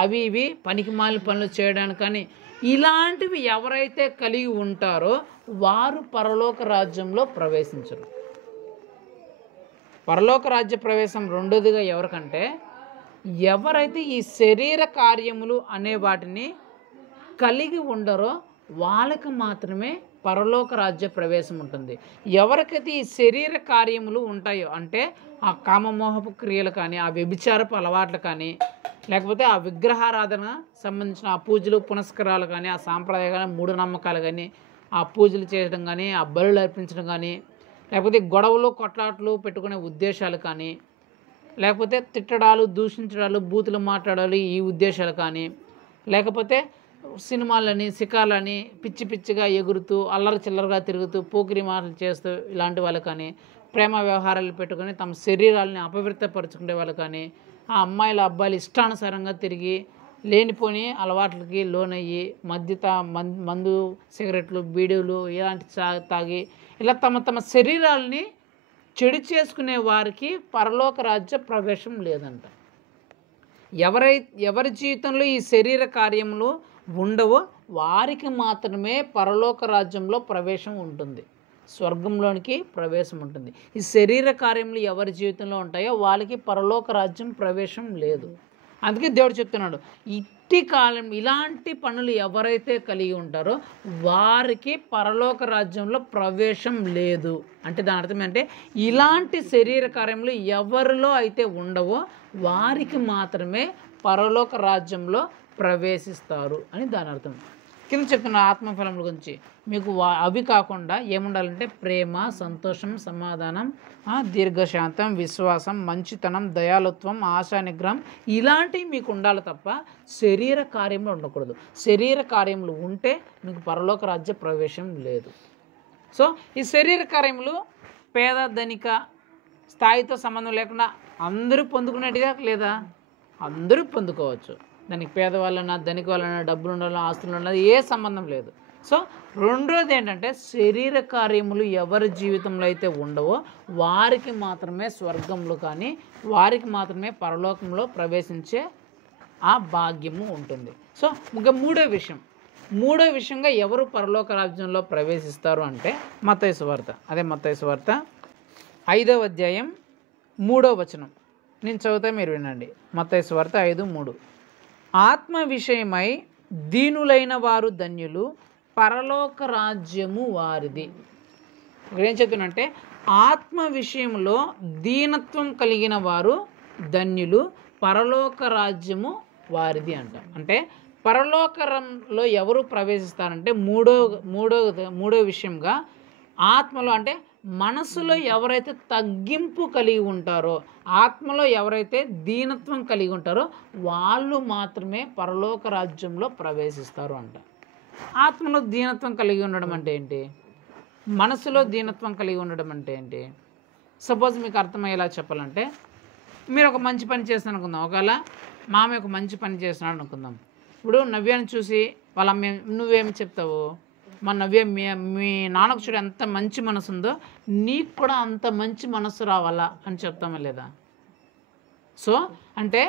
అవి ఇవి పనికిమాలిన పనులు చేయడానికి కానీ, ఇలాంటివి ఎవరైతే కలిగి ఉంటారో వారు పరలోక రాజ్యంలో ప్రవేశించరు. పరలోక రాజ్య ప్రవేశం రెండోదిగా ఎవరికంటే ఎవరైతే ఈ శరీర కార్యములు అనే వాటిని కలిగి ఉండరో వాళ్ళకి మాత్రమే పరలోక రాజ్య ప్రవేశం ఉంటుంది. ఎవరికైతే ఈ శరీర కార్యములు ఉంటాయో అంటే ఆ కామమోహపు క్రియలు కానీ, ఆ వ్యభిచారపు అలవాట్లు కానీ, లేకపోతే ఆ విగ్రహారాధన సంబంధించిన ఆ పూజలు పునస్కారాలు కానీ, ఆ సాంప్రదాయాలు కానీ, మూఢనమ్మకాలు కానీ, ఆ పూజలు చేయడం కానీ, ఆ బలులు అర్పించడం కానీ, లేకపోతే గొడవలు కొట్లాట్లు పెట్టుకునే ఉద్దేశాలు కానీ, లేకపోతే తిట్టడాలు, దూషించడాలు, బూతులు మాట్లాడాలి ఈ ఉద్దేశాలు కానీ, లేకపోతే సినిమాలని, శిఖాలని పిచ్చి పిచ్చిగా ఎగురుతూ అల్లరి చిల్లరగా తిరుగుతూ పోకిరి మాటలు చేస్తూ ఇలాంటి వాళ్ళు కానీ, ప్రేమ వ్యవహారాలు పెట్టుకొని తమ శరీరాలని అపవిత్రపరుచుకునే వాళ్ళు కానీ, ఆ అమ్మాయిల అబ్బాయిలు ఇష్టానుసారంగా తిరిగి లేనిపోని అలవాట్లకి లోనయ్యి మందు, సిగరెట్లు, బీడీలు ఇలాంటి తాగి ఇలా తమ శరీరాలని చెడు చేసుకునే వారికి పరలోక రాజ్య ప్రవేశం లేదంట. ఎవరి జీవితంలో ఈ శరీర కార్యములు ఉండవో వారికి మాత్రమే పరలోక రాజ్యంలో ప్రవేశం ఉంటుంది, స్వర్గంలోనికి ప్రవేశం ఉంటుంది. ఈ శరీర కార్యములు ఎవరి జీవితంలో ఉంటాయో వాళ్ళకి పరలోక రాజ్యం ప్రవేశం లేదు. అందుకే దేవుడు చెప్తున్నాడు, ఇట్టి కాలం ఇలాంటి పనులు ఎవరైతే కలిగి ఉంటారో వారికి పరలోక రాజ్యంలో ప్రవేశం లేదు. అంటే దాని అర్థం ఏంటంటే ఇలాంటి శరీర కార్యములు ఎవరిలో అయితే ఉండవో వారికి మాత్రమే పరలోక రాజ్యంలో ప్రవేశిస్తారు అని దాని అర్థం. కింద చెప్తున్న ఆత్మఫలముల గురించి మీకు అవి కాకుండా ఏముండాలంటే ప్రేమ, సంతోషం, సమాధానం, దీర్ఘశాంతం, విశ్వాసం, మంచితనం, దయాళుత్వం, ఆశా నిగ్రహం ఇలాంటివి మీకు ఉండాలి తప్ప శరీర కార్యములు ఉండకూడదు. శరీర కార్యములు ఉంటే మీకు పరలోక రాజ్య ప్రవేశం లేదు. సో ఈ శరీర కార్యములు పేద ధనిక స్థాయితో సంబంధం లేకుండా అందరూ పొందుకునేట్టుగా లేదా? అందరూ పొందుకోవచ్చు. దానికి పేదవాళ్ళన్నా ధనిక వాళ్ళన్నా డబ్బులు ఉండాలన్నా ఆస్తులు ఉండాలి ఏ సంబంధం లేదు. సో రెండోది ఏంటంటే శరీర కార్యములు ఎవరి జీవితంలో అయితే ఉండవో వారికి మాత్రమే స్వర్గంలో కానీ వారికి మాత్రమే పరలోకంలో ప్రవేశించే ఆ భాగ్యము ఉంటుంది. సో ఇంకా మూడో విషయంగా ఎవరు పరలోక రాజ్యంలో ప్రవేశిస్తారు అంటే మత్తయి సువార్త. అదే మత్తయి సువార్త 5వ అధ్యాయం 3వ వచనం నేను చదివితే మీరు వినండి. మత్తయి సువార్త 5:3 ఆత్మ విషయమై దీనులైన వారు ధన్యులు, పరలోక రాజ్యము వారిది. ఇక్కడ ఏం చెప్తున్నంటే ఆత్మ విషయంలో దీనత్వం కలిగిన వారు ధన్యులు, పరలోక రాజ్యము వారిది అంట. అంటే పరలోకంలో ఎవరు ప్రవేశిస్తారంటే మూడో విషయంగా ఆత్మలో అంటే మనసులో ఎవరైతే తగ్గింపు కలిగి ఉంటారో, ఆత్మలో ఎవరైతే దీనత్వం కలిగి ఉంటారో వాళ్ళు మాత్రమే పరలోక రాజ్యంలో ప్రవేశిస్తారు అంట. ఆత్మలో దీనత్వం కలిగి ఉండడం అంటే ఏంటి? మనసులో దీనత్వం కలిగి ఉండడం అంటే ఏంటి? సపోజ్ మీకు అర్థమయ్యేలా చెప్పాలంటే మీరు ఒక మంచి పని చేస్తాను అనుకుందాం. ఒకవేళ మామ ఒక మంచి పని చేస్తున్నాడు అనుకుందాం. ఇప్పుడు నవ్యాన్ని చూసి వాళ్ళ అమ్మ నువ్వేమి చెప్తావు? మా నవ్య మీ నాన్నకు చూడు ఎంత మంచి మనసు ఉందో నీకు కూడా అంత మంచి మనసు రావాలా అని చెప్తామా లేదా? సో అంటే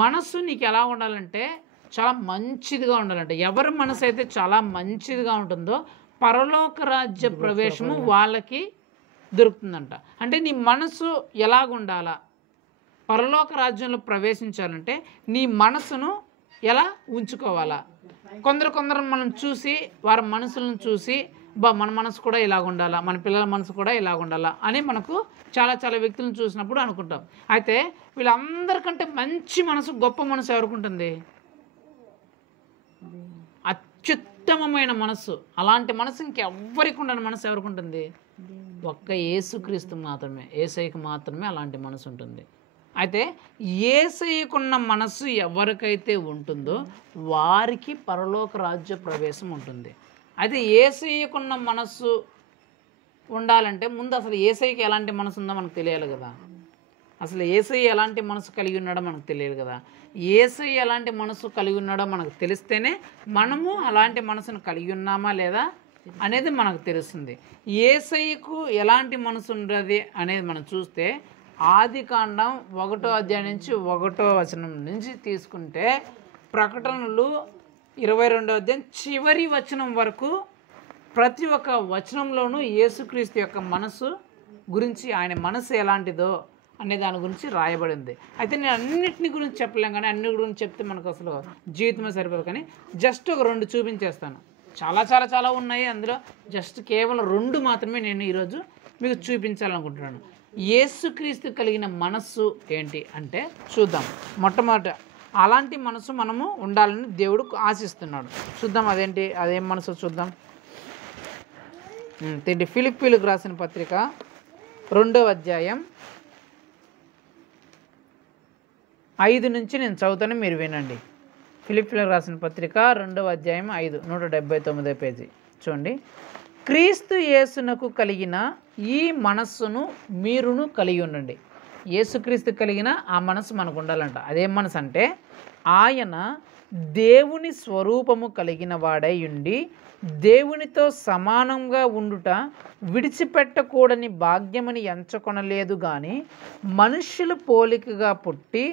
మనసు నీకు ఎలా ఉండాలంటే చాలా మంచిదిగా ఉండాలంటే ఎవరి మనసు అయితే చాలా మంచిదిగా ఉంటుందో పరలోక రాజ్య ప్రవేశము వాళ్ళకి దొరుకుతుందంట. అంటే నీ మనసు ఎలాగుండాలా? పరలోక రాజ్యంలో ప్రవేశించాలంటే నీ మనసును ఎలా ఉంచుకోవాలా? కొందరు మనం చూసి వారి మనసులను చూసి మన మనసు కూడా ఇలాగ ఉండాలా, మన పిల్లల మనసు కూడా ఇలాగ ఉండాలా అని మనకు చాలా వ్యక్తులను చూసినప్పుడు అనుకుంటాం. అయితే వీళ్ళందరికంటే మంచి మనసు, గొప్ప మనసు ఎవరికి ఉంటుంది? అత్యుత్తమమైన మనసు. అలాంటి మనసు ఇంకెవ్వరికి ఉండని మనసు ఎవరికి ఉంటుంది? ఒక్క యేసుక్రీస్తు మాత్రమే, యేసయ్యకు మాత్రమే అలాంటి మనసు ఉంటుంది. అయితే యేసయ్యకున్న మనసు ఎవరికైతే ఉంటుందో వారికి పరలోక రాజ్య ప్రవేశం ఉంటుంది. అయితే యేసయ్యకున్న మనసు ఉండాలంటే ముందు అసలు యేసయ్యకి ఎలాంటి మనసు ఉందో మనకు తెలియాలి కదా. అసలు యేసయ్య ఎలాంటి మనసు కలిగి ఉన్నాడో మనకు తెలియదు కదా. యేసయ్య ఎలాంటి మనసు కలిగి ఉన్నాడో మనకు తెలిస్తేనే మనము అలాంటి మనసును కలిగి ఉన్నామా లేదా అనేది మనకు తెలుస్తుంది. యేసయ్యకు ఎలాంటి మనసు ఉన్నది అనేది మనం చూస్తే ఆదికాండం 1వ అధ్యాయం నుంచి 1వ వచనం నుంచి తీసుకుంటే ప్రకటనలు 22వ అధ్యాయం చివరి వచనం వరకు ప్రతి ఒక్క వచనంలోనూ యేసుక్రీస్తు యొక్క మనసు గురించి, ఆయన మనసు ఎలాంటిదో అనే దాని గురించి రాయబడింది. అయితే నేను అన్నిటిని గురించి చెప్పలేం కానీ అన్ని గురించి చెప్తే మనకు అసలు జీవితమే సరిపోదు. కానీ జస్ట్ ఒక 2 చూపించేస్తాను. చాలా ఉన్నాయి. అందులో జస్ట్ కేవలం 2 మాత్రమే నేను ఈరోజు మీకు చూపించాలనుకుంటున్నాను. యేసుక్రీస్తు కలిగిన మనస్సు ఏంటి అంటే చూద్దాం. మొట్టమొదట అలాంటి మనసు మనము ఉండాలని దేవుడు ఆశిస్తున్నాడు. చూద్దాం అదేం మనసు చూద్దాం. ఫిలిప్పీలకు రాసిన పత్రిక 2వ అధ్యాయం 5 నుంచి నేను చదువుతాను, మీరు వినండి. ఫిలిప్పీలకు రాసిన పత్రిక 2వ అధ్యాయం 5, 179వ పేజీ చూడండి. క్రీస్తు యేసునకు కలిగిన ఈ మనస్సును మీరును కలిగి ఉండండి. యేసుక్రీస్తు కలిగిన ఆ మనసు మనకు ఉండాలంట. అదేం మనసు అంటే ఆయన దేవుని స్వరూపము కలిగిన వాడై ఉండి దేవునితో సమానంగా ఉండుట విడిచిపెట్టకూడని భాగ్యమని ఎంచుకొనలేదు కానీ మనుష్యుల పోలికగా పుట్టి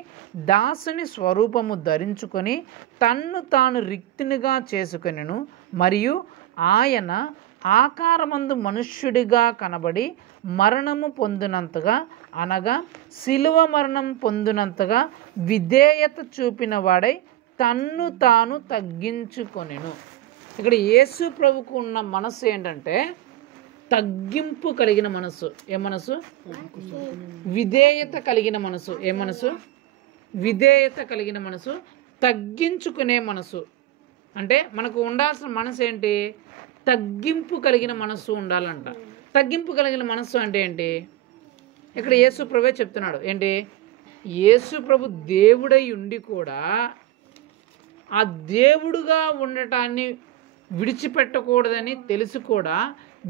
దాసుని స్వరూపము ధరించుకొని తన్ను తాను రిక్తునిగా చేసుకొనెను. మరియు ఆయన ఆకారమందు మనుష్యుడిగా కనబడి మరణము పొందినంతగా, అనగా శిలువ మరణం పొందినంతగా విధేయత చూపిన వాడై తన్ను తాను తగ్గించుకొనెను. ఇక్కడ యేసు ప్రభుకు ఉన్న మనస్సు ఏంటంటే తగ్గింపు కలిగిన మనస్సు. ఏ మనసు? విధేయత కలిగిన మనసు. ఏ మనసు? విధేయత కలిగిన మనసు, తగ్గించుకునే మనసు. అంటే మనకు ఉండాల్సిన మనసు ఏంటి? తగ్గింపు కలిగిన మనస్సు ఉండాలంట. తగ్గింపు కలిగిన మనస్సు అంటే ఏంటి? ఇక్కడ యేసు ప్రభువే చెప్తున్నాడు. ఏంటి? యేసు ప్రభు దేవుడై ఉండి కూడా ఆ దేవుడుగా ఉండటాన్ని విడిచిపెట్టకూడదని తెలిసి కూడా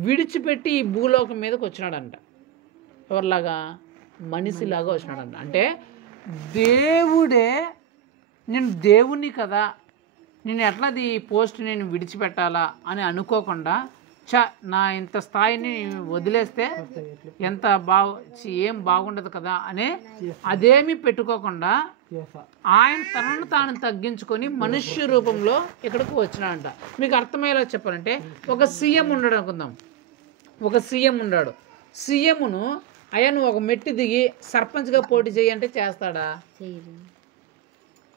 విడిచిపెట్టి ఈ భూలోకం మీదకి వచ్చినాడంట. ఎవరిలాగా? మనిషిలాగా వచ్చినాడంట. అంటే దేవుడే నేను దేవుణ్ణి కదా, నేను ఎట్లాది ఈ పోస్ట్ నేను విడిచిపెట్టాలా అని అనుకోకుండా నా ఇంత స్థాయిని వదిలేస్తే ఎంత ఏం బాగుండదు కదా అనే అదేమి పెట్టుకోకుండా ఆయన తనను తాను తగ్గించుకొని మనుష్య రూపంలో ఇక్కడికి వచ్చినాడంట. మీకు అర్థమయ్యేలా చెప్పాలంటే ఒక సీఎం ఉన్నాడు అనుకుందాం. ఒక సీఎం ఉన్నాడు. సీఎంను అయ్యా నువ్వు ఒక మెట్టి దిగి సర్పంచ్గా పోటీ చేయంటే చేస్తాడా?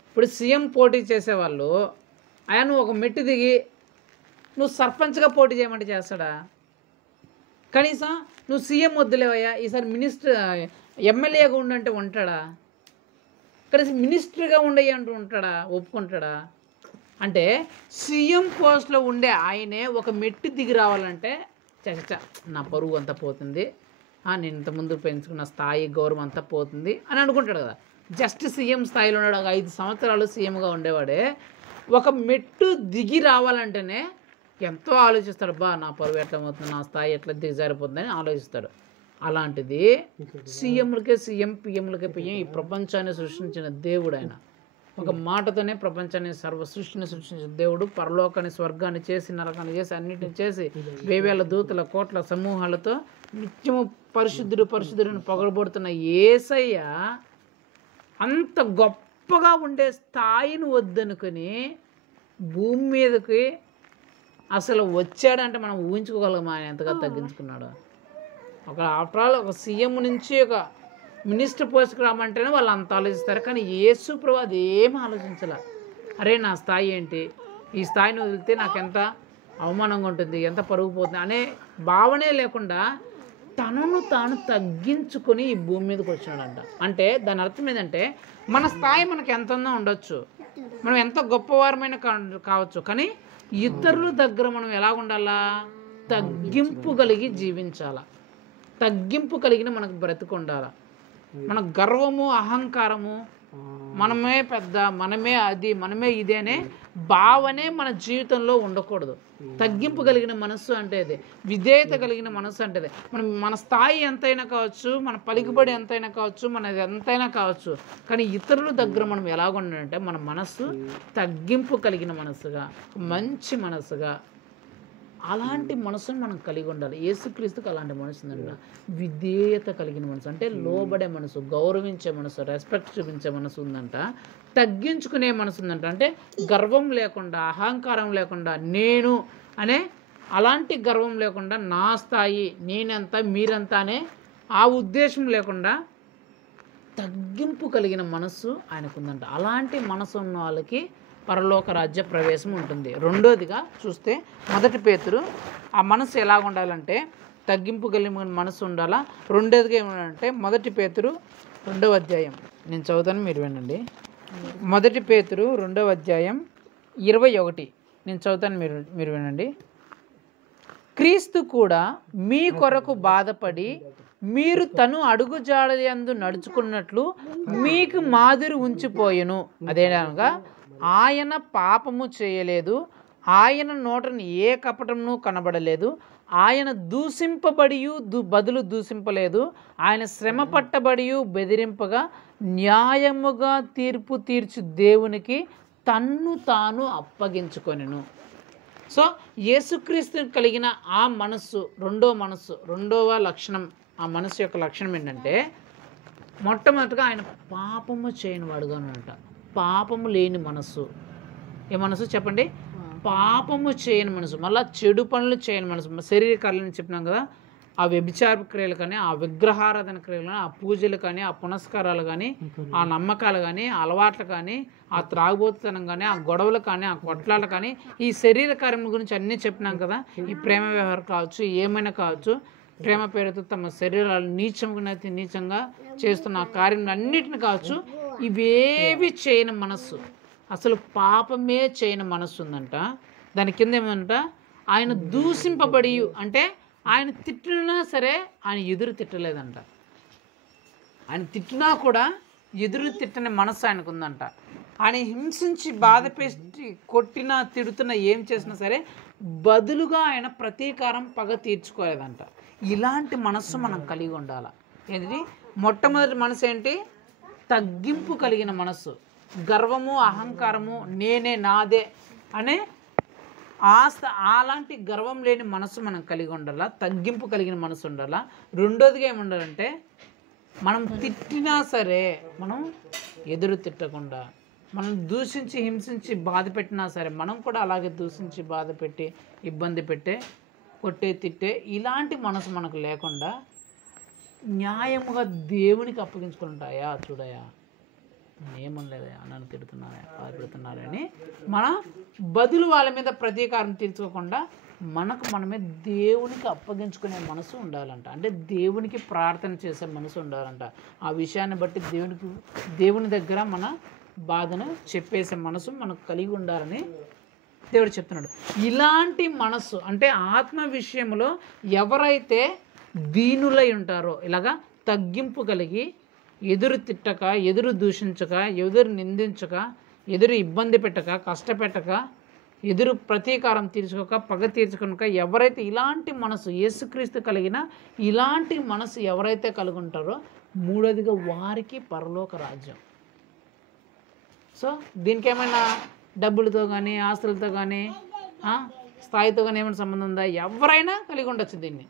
ఇప్పుడు సీఎం పోటీ చేసేవాళ్ళు అయ్యా నువ్వు ఒక మెట్టి దిగి నువ్వు సర్పంచ్గా పోటీ చేయమంటే చేస్తాడా? కనీసం నువ్వు సీఎం వద్దులేవయ్యా ఈసారి మినిస్టర్ ఎమ్మెల్యేగా ఉండంటే ఉంటాడా? కనీసం మినిస్టర్గా ఉండయ్యా అంటూ ఉంటాడా? ఒప్పుకుంటాడా? అంటే సీఎం పోస్ట్లో ఉండే ఆయనే ఒక మెట్టి దిగి రావాలంటే చచ్చ నా పరువు అంతా పోతుంది, నేను ఇంతకుముందు పెంచుకున్న స్థాయి గౌరవం అంతా పోతుంది అని అనుకుంటాడు కదా. జస్ట్ సీఎం స్థాయిలో ఉన్నాడు, ఒక 5 సంవత్సరాలు సీఎంగా ఉండేవాడే ఒక మెట్టు దిగి రావాలంటేనే ఎంతో ఆలోచిస్తాడు. నా పరువు ఎట్లా అవుతుంది, నా స్థాయి ఎట్లా దిగజారిపోతుందని ఆలోచిస్తాడు. అలాంటిది సీఎంలకే సీఎం, పిఎంలకే పిఎం, ఈ ప్రపంచాన్ని సృష్టించిన దేవుడు ఆయన. ఒక మాటతోనే ప్రపంచాన్ని సృష్టిని సృష్టించిన దేవుడు పరలోకాన్ని స్వర్గాన్ని చేసి నరకాన్ని చేసి అన్నిటిని చేసి వేవేల దూతల కోట్ల సమూహాలతో నిత్యము పరిశుద్ధుడు పరిశుద్ధుడిని పొగడబడుతున్న యేసయ్య అంత గొప్పగా ఉండే స్థాయిని వద్దనుకొని భూమి మీదకి అసలు వచ్చాడంటే మనం ఊహించుకోగలమా ఆయన ఎంతగా తగ్గించుకున్నాడు. ఒక ఆఫ్టర్ ఆల్ ఒక సీఎం నుంచి ఒక మినిస్టర్ పోస్ట్కి రామంటేనే వాళ్ళు అంత ఆలోచిస్తారు. కానీ యేసు ప్రభు అది ఏమీ ఆలోచించాల. అరే నా స్థాయి ఏంటి, ఈ స్థాయిని వదిలితే నాకు ఎంత అవమానంగా ఉంటుంది, ఎంత పరుగు పోతుంది అనే భావనే లేకుండా తనను తాను తగ్గించుకొని ఈ భూమి మీదకి వచ్చినాడంట. అంటే దాని అర్థం ఏంటంటే మన స్థాయి మనకు ఎంత ఉందో ఉండొచ్చు, మనం ఎంత గొప్పవారమైన కావచ్చు, కానీ ఇతరుల దగ్గర మనం ఎలా ఉండాలా? తగ్గింపు కలిగి జీవించాలా. తగ్గింపు కలిగిన మనకు బ్రతుకు ఉండాలా. మన గర్వము అహంకారము మనమే పెద్ద, మనమే అది, మనమే ఇదే అనే భావనే మన జీవితంలో ఉండకూడదు. తగ్గింపు కలిగిన మనస్సు అంటే అదే, విధేయత కలిగిన మనస్సు అంటే అదే. మన స్థాయి ఎంతైనా కావచ్చు, మన పలుకుబడి ఎంతైనా కావచ్చు, మనది ఎంతైనా కావచ్చు, కానీ ఇతరుల దగ్గర మనం ఎలాగ ఉండాలంటే మన మనస్సు తగ్గింపు కలిగిన మనస్సుగా, మంచి మనస్సుగా, అలాంటి మనసును మనం కలిగి ఉండాలి. యేసుక్రీస్తుకు అలాంటి మనసు ఉందంట. విధేయత కలిగిన మనసు అంటే లోబడే మనసు, గౌరవించే మనసు, రెస్పెక్ట్ చూపించే మనసు ఉందంట. తగ్గించుకునే మనసు ఉందంట. అంటే గర్వం లేకుండా, అహంకారం లేకుండా, నేను అనే అలాంటి గర్వం లేకుండా, నా స్థాయి నేనెంత మీరెంత అనే ఆ ఉద్దేశం లేకుండా తగ్గింపు కలిగిన మనస్సు ఆయనకుందంట. అలాంటి మనసు ఉన్న వాళ్ళకి పరలోక రాజ్య ప్రవేశం ఉంటుంది. రెండోదిగా చూస్తే 1 పేతురు ఆ మనసు ఎలా ఉండాలంటే తగ్గింపు కలిగిన మనసు ఉండాలా. రెండోదిగా ఏమంటే 1 పేతురు 2వ అధ్యాయం నేను చదువుతాను, మీరు వినండి. 1 పేతురు 2వ అధ్యాయం 21 నేను చదువుతాను, మీరు వినండి. క్రీస్తు కూడా మీ కొరకు బాధపడి మీరు తను అడుగుజాడయందు నడుచుకున్నట్లు మీకు మాదిరి ఉంచిపోయెను. అదేనగా ఆయన పాపము చేయలేదు, ఆయన నోటను ఏ కపటమును కనబడలేదు, ఆయన దూషింపబడియు బదులు దూషింపలేదు, ఆయన శ్రమ పట్టబడియు బెదిరింపగా న్యాయముగా తీర్పు తీర్చు దేవునికి తన్ను తాను అప్పగించుకొనెను. సో యేసుక్రీస్తు కలిగిన ఆ మనస్సు, రెండవ లక్షణం, ఆ మనస్సు యొక్క లక్షణం ఏంటంటే మొట్టమొదటిగా ఆయన పాపము చేయని వాడుగా ఉన్నట. పాపము లేని మనస్సు. ఏ మనసు చెప్పండి? పాపము చేయని మనసు. మళ్ళీ చెడు పనులు చేయని మనసు. శరీర కార్యాలని చెప్పినాం కదా, ఆ వ్యభిచార క్రియలు కానీ, ఆ విగ్రహారాధన క్రియలు కానీ, ఆ పూజలు కానీ, ఆ పునస్కారాలు కానీ, ఆ నమ్మకాలు కానీ, ఆ అలవాట్లు కానీ, ఆ త్రాగుబోతుతనం కానీ, ఆ గొడవలు కానీ, ఆ కొట్లాటలు కానీ, ఈ శరీర కార్యం గురించి అన్నీ చెప్పినాం కదా. ఈ ప్రేమ వ్యవహారం కావచ్చు, ఏమైనా కావచ్చు, ప్రేమ పేరుతో తమ శరీరాలు నీచంగా చేస్తున్న ఆ కార్యం అన్నిటిని కావచ్చు, ఇవేవి చేయని మనస్సు, అసలు పాపమే చేయని మనస్సు ఉందంట. దాని కింద ఏమంట, ఆయన దూషింపబడి అంటే ఆయన తిట్టినా సరే ఆయన ఎదురు తిట్టలేదంట. ఆయన తిట్టినా కూడా ఎదురు తిట్టని మనస్సు ఆయనకు ఉందంట. ఆయన హింసించి బాధ పెట్టి కొట్టినా తిడుతున్నా ఏం చేసినా సరే బదులుగా ఆయన ప్రతీకారం పగ తీర్చుకోలేదంట. ఇలాంటి మనస్సు మనం కలిగి ఉండాలి. ఏంటి? మొట్టమొదటి మనసు ఏంటి? తగ్గింపు కలిగిన మనస్సు. గర్వము, అహంకారము, నేనే, నాదే అనే అలాంటి గర్వం లేని మనసు మనం కలిగి ఉండాలా. తగ్గింపు కలిగిన మనసు ఉండాలా. రెండోదిగా ఏముండాలంటే మనం తిట్టినా సరే మనం ఎదురు తిట్టకుండా, మనం దూషించి హింసించి బాధ పెట్టినా సరే మనం కూడా అలాగే దూషించి బాధ పెట్టి ఇబ్బంది పెట్టే కొట్టే తిట్టే ఇలాంటి మనసు మనకు లేకుండా న్యాయముగా దేవునికి అప్పగించుకుంటాయా, చూడయా ఏమనలేదయా, నన్ను తిడుతున్నారా, బాధ పెడుతున్నారని మన బదులు వాళ్ళ మీద ప్రతీకారం తీర్చుకోకుండా మనకు మనమే దేవునికి అప్పగించుకునే మనసు ఉండాలంట. అంటే దేవునికి ప్రార్థన చేసే మనసు ఉండాలంట. ఆ విషయాన్ని బట్టి దేవుని దగ్గర మన బాధను చెప్పేసే మనసు మనకు కలిగి ఉండాలని దేవుడు చెప్తున్నాడు. ఇలాంటి మనసు అంటే ఆత్మ విషయంలో ఎవరైతే దీనులై ఉంటారో, ఇలాగా తగ్గింపు కలిగి ఎదురు తిట్టక, ఎదురు దూషించక, ఎదురు నిందించక, ఎదురు ఇబ్బంది పెట్టక, కష్టపెట్టక, ఎదురు ప్రతీకారం తీర్చుకోక, పగ తీర్చుకోక ఎవరైతే ఇలాంటి మనసు యేసుక్రీస్తు కలిగిన ఇలాంటి మనసు ఎవరైతే కలిగి ఉంటారో మూడోదిగా వారికి పరలోక రాజ్యం. సో దీనికి ఏమైనా డబ్బులతో కానీ ఆస్తులతో కానీ స్థాయితో కానీ ఏమైనా సంబంధం ఉందా? ఎవరైనా కలిగి ఉండొచ్చు దీన్ని.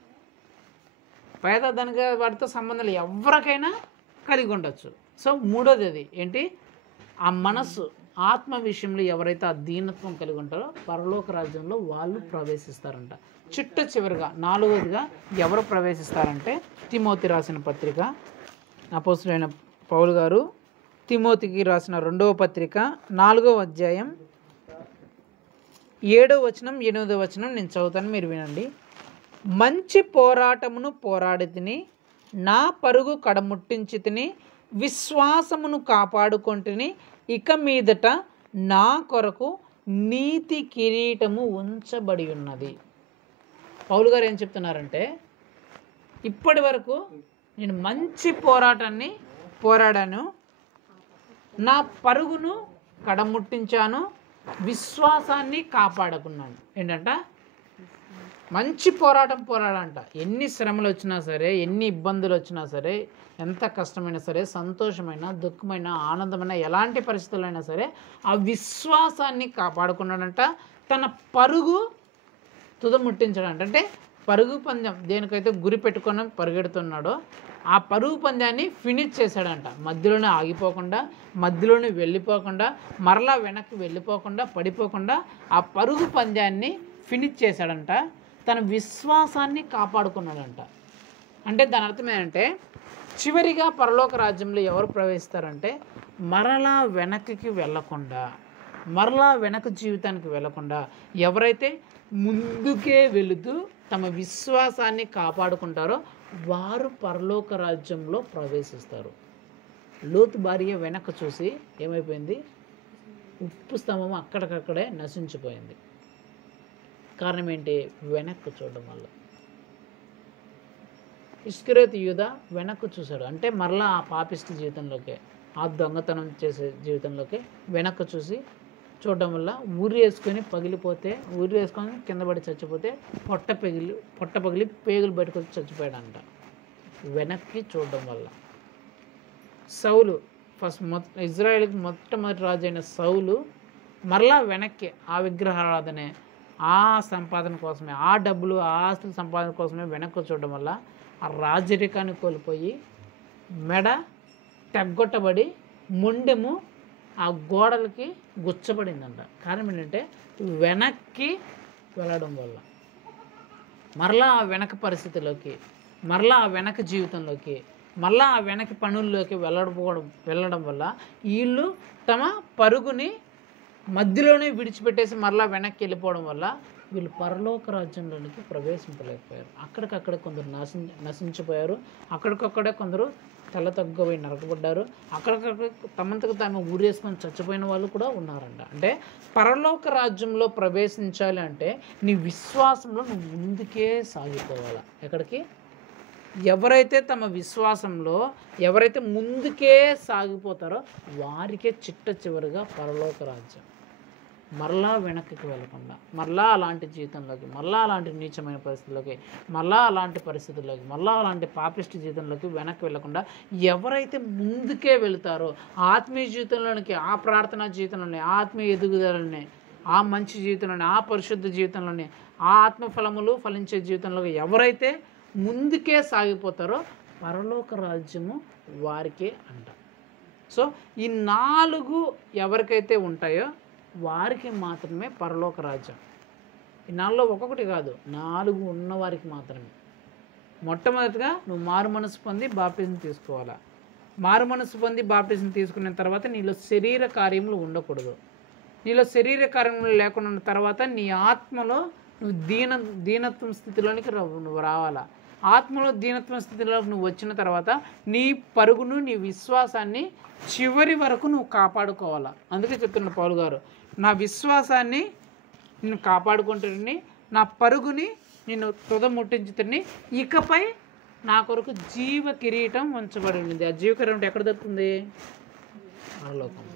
పేద దానికి వాటితో సంబంధం లేదు, ఎవరికైనా కలిగి ఉండొచ్చు. సో మూడోది అది ఏంటి? ఆ మనస్సు ఆత్మ విషయంలో ఎవరైతే ఆ దీనత్వం కలిగి ఉంటారో పరలోక రాజ్యంలో వాళ్ళు ప్రవేశిస్తారంట. చివరిగా నాలుగోదిగా ఎవరు ప్రవేశిస్తారంటే తిమోతి రాసిన పత్రిక, అపోస్తులైన పౌలు గారు తిమోతికి రాసిన 2వ పత్రిక 4వ అధ్యాయం 7వ వచనం 8వ వచనం నేను చదువుతాను, మీరు వినండి. మంచి పోరాటమును పోరాడి తిని, నా పరుగు కడముట్టించి తిని, విశ్వాసమును కాపాడుకొంటిని, ఇక మీదట నా కొరకు నీతి కిరీటము ఉంచబడి ఉన్నది. పౌలు గారు ఏం చెప్తున్నారంటే, ఇప్పటి వరకు నేను మంచి పోరాటాన్ని పోరాడాను, నా పరుగును కడముట్టించాను, విశ్వాసాన్ని కాపాడుకున్నాను. ఏంటంట? మంచి పోరాడంట. ఎన్ని శ్రమలు వచ్చినా సరే, ఎన్ని ఇబ్బందులు వచ్చినా సరే, ఎంత కష్టమైనా సరే, సంతోషమైన, దుఃఖమైన, ఆనందమైన, ఎలాంటి పరిస్థితులైనా సరే ఆ విశ్వాసాన్ని కాపాడుకున్నాడంట. తన పరుగు తుదముట్టించడంట. అంటే పరుగు పందెం దేనికైతే గురి పెట్టుకొని పరిగెడుతున్నాడో ఆ పరుగు పందాన్ని ఫినిష్ చేశాడంట. మధ్యలోనే ఆగిపోకుండా, మధ్యలోనే వెళ్ళిపోకుండా, మరలా వెనక్కి వెళ్ళిపోకుండా, పడిపోకుండా ఆ పరుగు పందాన్ని ఫినిష్ చేశాడంట. తన విశ్వాసాన్ని కాపాడుకున్నాడంట. అంటే దాని అర్థం ఏంటంటే చివరిగా పరలోక రాజ్యంలో ఎవరు ప్రవేశిస్తారంటే మరలా వెనక్కి వెళ్ళకుండా, మరలా వెనక జీవితానికి వెళ్ళకుండా ఎవరైతే ముందుకే వెళుతూ తమ విశ్వాసాన్ని కాపాడుకుంటారో వారు పరలోక రాజ్యంలో ప్రవేశిస్తారు. లోతు భార్య వెనక చూసి ఏమైపోయింది? ఉప్పు స్తంభం అక్కడికక్కడే నశించిపోయింది. కారణం ఏంటి? వెనక్కు చూడడం వల్ల. ఇస్కరియోతు యూదా వెనక్కు చూశాడు. అంటే మరలా ఆ పాపిష్టి జీవితంలోకే, ఆ దొంగతనం చేసే జీవితంలోకి వెనక్కు చూసి చూడడం వల్ల ఊరి వేసుకొని కింద పడి చచ్చిపోతే పొట్ట పగిలి పేగులు బయటకు చచ్చిపోయాడంట వెనక్కి చూడడం వల్ల. సౌలు ఇజ్రాయేల్కి మొట్టమొదటి రాజు అయిన సౌలు మరలా వెనక్కి ఆ విగ్రహారాధనే, ఆ సంపాదన కోసమే, ఆ డబ్బులు ఆ ఆస్తుల సంపాదన కోసమే వెనక్కి చూడడం వల్ల ఆ రాజరికాన్ని కోల్పోయి మెడ తెగ్గొట్టబడి మొండెము ఆ గోడలకి గుచ్చబడిందంట. కారణం ఏంటంటే వెనక్కి వెళ్ళడం వల్ల. మరలా ఆ వెనక పరిస్థితిలోకి, మరలా ఆ వెనక జీవితంలోకి, మరలా ఆ వెనక పనుల్లోకి వెళ్ళడం వల్ల వీళ్ళు తమ పరుగుని మధ్యలోనే విడిచిపెట్టేసి మరలా వెనక్కి వెళ్ళిపోవడం వల్ల వీళ్ళు పరలోక రాజ్యంలోనికి ప్రవేశింపలేకపోయారు. అక్కడికక్కడే కొందరు నశించిపోయారు. అక్కడికక్కడే కొందరు తల తగ్గబోయి నరకబడ్డారు. అక్కడికక్కడ తమంతకు తాము ఊరేసుకొని చచ్చిపోయిన వాళ్ళు కూడా ఉన్నారంట. అంటే పరలోక రాజ్యంలో ప్రవేశించాలి అంటే నీ విశ్వాసంలో నువ్వు ముందుకే సాగిపోవాలి. ఎక్కడికి? ఎవరైతే తమ విశ్వాసంలో ఎవరైతే ముందుకే సాగిపోతారో వారికే చిట్ట చివరిగా పరలోక రాజ్యం. మరలా వెనక్కి వెళ్ళకుండా, మరలా అలాంటి జీవితంలోకి, మరలా అలాంటి నీచమైన పరిస్థితుల్లోకి, మరలా అలాంటి పరిస్థితుల్లోకి, మరలా అలాంటి పాపిష్టి జీవితంలోకి వెనక్కి వెళ్ళకుండా ఎవరైతే ముందుకే వెళుతారో ఆత్మీయ జీవితంలోనికి, ఆ ప్రార్థనా జీవితంలోనే, ఆత్మీయ ఎదుగుదలని, ఆ మంచి జీవితంలోనే, ఆ పరిశుద్ధ జీవితంలోనే, ఆ ఆత్మఫలములు ఫలించే జీవితంలోకి ఎవరైతే ముందుకే సాగిపోతారో పరలోక రాజ్యము వారికే అంట. సో ఈ 4 ఎవరికైతే ఉంటాయో వారికి మాత్రమే పరలోక రాజ్యం. ఈ 4లో ఒక్కొక్కటి కాదు, 4 ఉన్నవారికి మాత్రమే. మొట్టమొదటిగా నువ్వు మారు మనసు పొంది బాప్టిజం తీసుకోవాలా. మారు మనసు పొంది బాప్టిజం తీసుకున్న తర్వాత నీలో శరీర కార్యములు ఉండకూడదు. నీలో శరీర కార్యములు లేకుండా ఉన్న తర్వాత నీ ఆత్మలో నువ్వు దీనత్వం స్థితిలోనికి నువ్వు రావాలా. ఆత్మలో దీనత్వం స్థితిలోకి నువ్వు వచ్చిన తర్వాత నీ పరుగును, నీ విశ్వాసాన్ని చివరి వరకు నువ్వు కాపాడుకోవాలా. అందుకే చెప్తున్న పౌలు గారు, నా విశ్వాసాన్ని నేను కాపాడుకుంటుని, నా పరుగుని నేను తుదముట్టించుతుని, ఇకపై నా కొరకు జీవ కిరీటం ఉంచబడి ఉంది. ఆ జీవ కిరీటం ఎక్కడ దొరుకుతుంది? పరలోకం.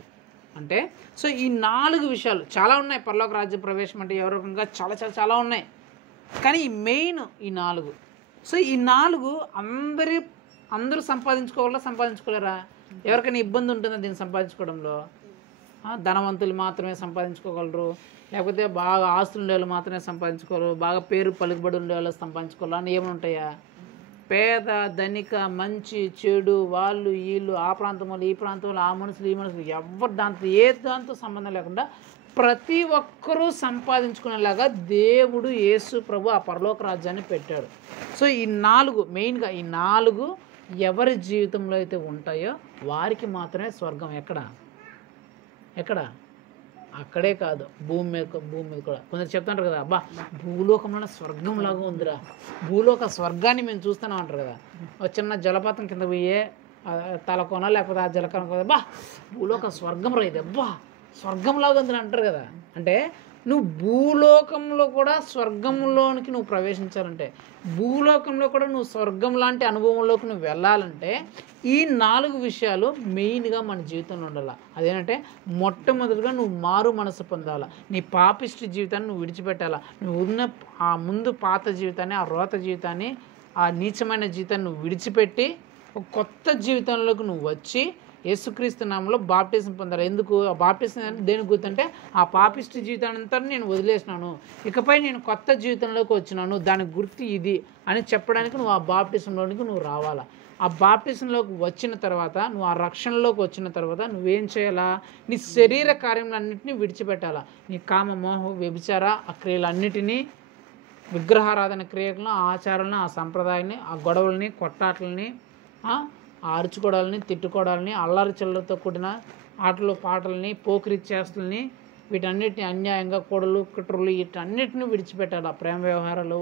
అంటే సో ఈ 4 విషయాలు చాలా ఉన్నాయి. పరలోక రాజ్య ప్రవేశం అంటే ఎవరొకంగా చాలా చాలా చాలా ఉన్నాయి. కానీ ఈ మెయిన్ ఈ 4. సో ఈ 4 అందరూ సంపాదించుకోలేరా? ఎవరికైనా ఇబ్బంది ఉంటుందా దీన్ని సంపాదించుకోవడంలో? ధనవంతులు మాత్రమే సంపాదించుకోగలరు, లేకపోతే బాగా ఆస్తులు ఉండే వాళ్ళు మాత్రమే సంపాదించుకోరు, బాగా పేరు పలుకుబడి ఉండే వాళ్ళు సంపాదించుకోవాలి అని ఏమైనా ఉంటాయా? పేద, ధనిక, మంచి, చెడు, వాళ్ళు వీళ్ళు, ఆ ప్రాంతం వాళ్ళు, ఈ ప్రాంతం వాళ్ళు, ఆ మనుషులు, ఈ మనుషులు, ఎవరు దాంతో సంబంధం లేకుండా ప్రతి ఒక్కరూ సంపాదించుకునేలాగా దేవుడు యేసు ప్రభు ఆ పరలోక రాజ్యాన్ని పెట్టాడు. సో ఈ 4 మెయిన్గా, ఈ 4 ఎవరి జీవితంలో అయితే ఉంటాయో వారికి మాత్రమే స్వర్గం. ఎక్కడ? అక్కడే కాదు, భూమి మీద కూడా. కొందరు చెప్తుంటారు కదా, అబ్బా భూలోకంలో స్వర్గంలాగా ఉందిరా, భూలోక స్వర్గాన్ని మేము చూస్తూనే అంటారు కదా. ఒక చిన్న జలపాతం కింద పోయే తలకోన లేకపోతే ఆ జలకన కదా, బా భూలోక స్వర్గం రైతే, అబ్బా స్వర్గంలాగా ఉందని అంటారు కదా. అంటే నువ్వు భూలోకంలో కూడా స్వర్గంలోనికి నువ్వు ప్రవేశించాలంటే, భూలోకంలో కూడా నువ్వు స్వర్గం లాంటి అనుభవంలోకి నువ్వు వెళ్ళాలంటే ఈ 4 విషయాలు మెయిన్గా మన జీవితంలో ఉండాలి. అదేంటంటే మొట్టమొదటిగా నువ్వు మారు మనసు పొందాలా. నీ పాపిష్టి జీవితాన్ని నువ్వు విడిచిపెట్టాలా. నువ్వు ఉన్న ఆ ముందు పాత జీవితాన్ని, ఆ రోత జీవితాన్ని, ఆ నీచమైన జీవితాన్ని నువ్వు విడిచిపెట్టి ఒక కొత్త జీవితంలోకి నువ్వు వచ్చి యేసుక్రీస్తు నామంలో బాప్టిజం పొందాలి. ఎందుకు? ఆ బాప్టిజం దేనికి గుర్తుంటే ఆ పాపిష్టి జీవితానంతా నేను వదిలేసినాను, ఇకపై నేను కొత్త జీవితంలోకి వచ్చినాను, దానికి గుర్తు ఇది అని చెప్పడానికి నువ్వు ఆ బాప్టిజంలోనికి నువ్వు రావాలా. ఆ బాప్టిజంలోకి వచ్చిన తర్వాత, నువ్వు ఆ రక్షణలోకి వచ్చిన తర్వాత నువ్వేం చేయాలా? నీ శరీర కార్యములన్నింటినీ విడిచిపెట్టాలా. నీ కామ, మోహ, వ్యభిచార ఆ క్రియలన్నిటినీ, విగ్రహారాధన క్రియలను, ఆ ఆచారాలను, ఆ సంప్రదాయాన్ని, ఆ గొడవల్ని, కొట్టాటలని, ఆ అరుచుకోవడాలని, తిట్టుకోవడాలని, అల్లరి చిల్లరతో కూడిన ఆటలు పాటలని, పోకిరి చేష్టలని, వీటన్నిటిని అన్యాయంగా కొడలు కుట్రలు వీటన్నిటిని విడిచిపెట్టాలి. ప్రేమ వ్యవహారాలు,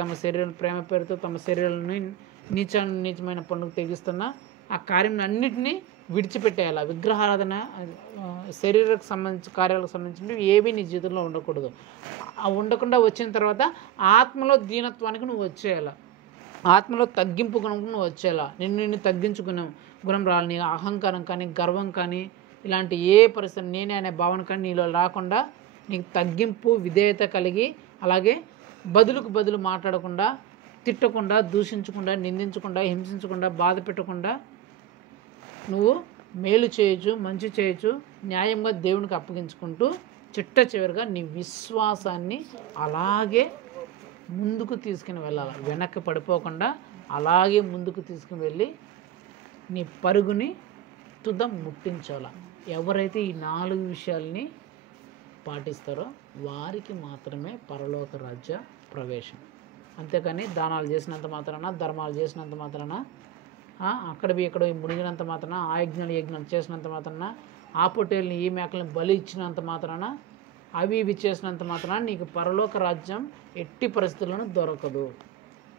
తమ శరీరం ప్రేమ పేరుతో తమ శరీరాలని నీచమైన పనులకు తెగిస్తున్న ఆ కార్యం అన్నిటినీ విడిచిపెట్టేయాలి. విగ్రహారాధన, శరీరకు సంబంధించిన కార్యాలకు సంబంధించినవి ఏవి నీ జీవితంలో ఉండకూడదు. ఉండకుండా వచ్చిన తర్వాత ఆత్మలో దీనత్వానికి నువ్వు వచ్చేయాలి. ఆత్మలో తగ్గింపు గుణం నువ్వు వచ్చేలా, నిన్ను తగ్గించుకునే గుణం రావాలి. నీ అహంకారం కానీ, గర్వం కానీ, ఇలాంటి ఏ పరిస్థితి నేనే అనే భావన కానీ నీలో రాకుండా నీకు తగ్గింపు, విధేయత కలిగి, అలాగే బదులుకు బదులు మాట్లాడకుండా, తిట్టకుండా, దూషించకుండా, నిందించకుండా, హింసించకుండా, బాధ పెట్టకుండా నువ్వు మేలు చేయొచ్చు, మంచి చేయొచ్చు, న్యాయంగా దేవునికి అప్పగించుకుంటూ చిట్ట చివరిగా నీ విశ్వాసాన్ని అలాగే ముందుకు తీసుకుని వెళ్ళాలి. వెనక్కి పడిపోకుండా అలాగే ముందుకు తీసుకుని వెళ్ళి నీ పరుగుని తుద ముట్టించాల. ఎవరైతే ఈ 4 విషయాల్ని పాటిస్తారో వారికి మాత్రమే పరలోక రాజ్య ప్రవేశం. అంతేకాని దానాలు చేసినంత మాత్రాన, ధర్మాలు చేసినంత మాత్రాన, అక్కడవి ఇక్కడ మునిగినంత మాత్రాన, ఆ యజ్ఞాలు చేసినంత మాత్రాన, ఆ పొట్టేళ్ళని ఈ మేకలను బలి ఇచ్చినంత మాత్రాన అవి ఇవి చేసినంత మాత్రాన నీకు పరలోక రాజ్యం ఎట్టి పరిస్థితుల్లోనూ దొరకదు.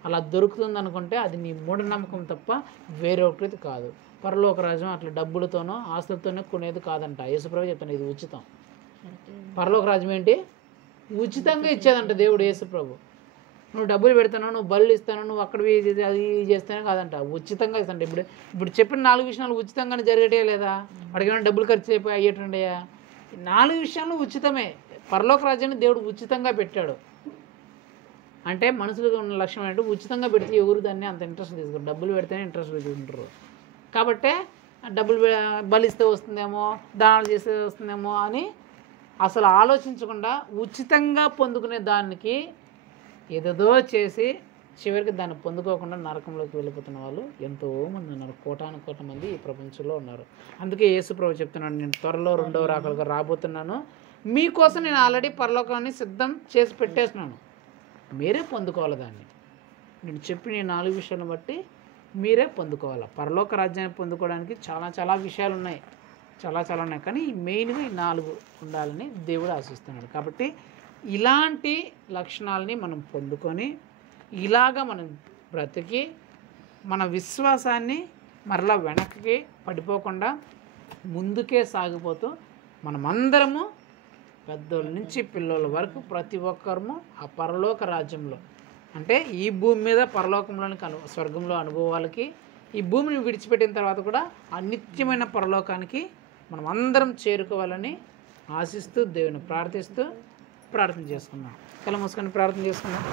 అలా దొరుకుతుంది అనుకుంటే అది నీ మూఢనమ్మకం తప్ప వేరే ఒకటి కాదు. పరలోక రాజ్యం అట్లా డబ్బులతోనో ఆస్తులతోనో కొనేది కాదంట. యేసుప్రభు చెప్తాను, ఇది ఉచితం. పరలోక రాజ్యం ఏంటి? ఉచితంగా ఇచ్చేదంట దేవుడు యేసుప్రభు. నువ్వు డబ్బులు పెడతాను, నువ్వు బళ్ళు ఇస్తాను, నువ్వు అక్కడ అది చేస్తానే కాదంట, ఉచితంగా ఇస్తాంట. ఇప్పుడు చెప్పిన 4 విషయాలు ఉచితంగానే జరిగేటే లేదా? వాడికి డబ్బులు ఖర్చు అయిపోయి అయ్యేటండయా? 4 విషయాలు ఉచితమే. పరలోక రాజ్యాన్ని దేవుడు ఉచితంగా పెట్టాడు. అంటే మనుషులకు ఉన్న లక్ష్యం ఏంటంటే ఉచితంగా పెడితే ఎవరు దాన్ని అంత ఇంట్రెస్ట్ తీసుకుంటారు, డబ్బులు పెడితేనే ఇంట్రెస్ట్ తీసుకుంటారు. కాబట్టి డబ్బులు బలిస్తే వస్తుందేమో, దానాలు చేస్తే వస్తుందేమో అని అసలు ఆలోచించకుండా ఉచితంగా పొందుకునే దానికి ఏదేదో చేసి చివరికి దాన్ని పొందుకోకుండా నరకంలోకి వెళ్ళిపోతున్న వాళ్ళు ఎంతోమంది ఉన్నారు. కోటాను మంది ఈ ప్రపంచంలో ఉన్నారు. అందుకే యేసుప్రభు చెప్తున్నాడు, నేను త్వరలో 2వ రాకడగా రాబోతున్నాను, మీకోసం నేను ఆల్రెడీ పరలోకాన్ని సిద్ధం చేసి పెట్టేస్తున్నాను, మీరే పొందుకోవాలి దాన్ని. నేను చెప్పిన ఈ 4 విషయాలను బట్టి మీరే పొందుకోవాలి. పరలోక రాజ్యాన్ని పొందుకోవడానికి చాలా విషయాలు ఉన్నాయి, చాలా ఉన్నాయి. కానీ మెయిన్గా ఈ 4 ఉండాలని దేవుడు ఆశిస్తున్నాడు. కాబట్టి ఇలాంటి లక్షణాలని మనం పొందుకొని ఇలాగా మనం బ్రతికి మన విశ్వాసాన్ని మరలా వెనక్కి పడిపోకుండా ముందుకే సాగిపోతూ మనమందరము పెద్దోళ్ళ నుంచి పిల్లల వరకు ప్రతి ఒక్కరము ఆ పరలోక రాజ్యంలో, అంటే ఈ భూమి మీద పరలోకంలోని స్వర్గంలో అనుభవాలకి, ఈ భూమిని విడిచిపెట్టిన తర్వాత కూడా ఆ నిత్యమైన పరలోకానికి మనం అందరం చేరుకోవాలని ఆశిస్తూ దేవుని ప్రార్థిస్తూ ప్రార్థన చేసుకుందాం. కళ్ళు మూసుకొని ప్రార్థన చేసుకుందాం.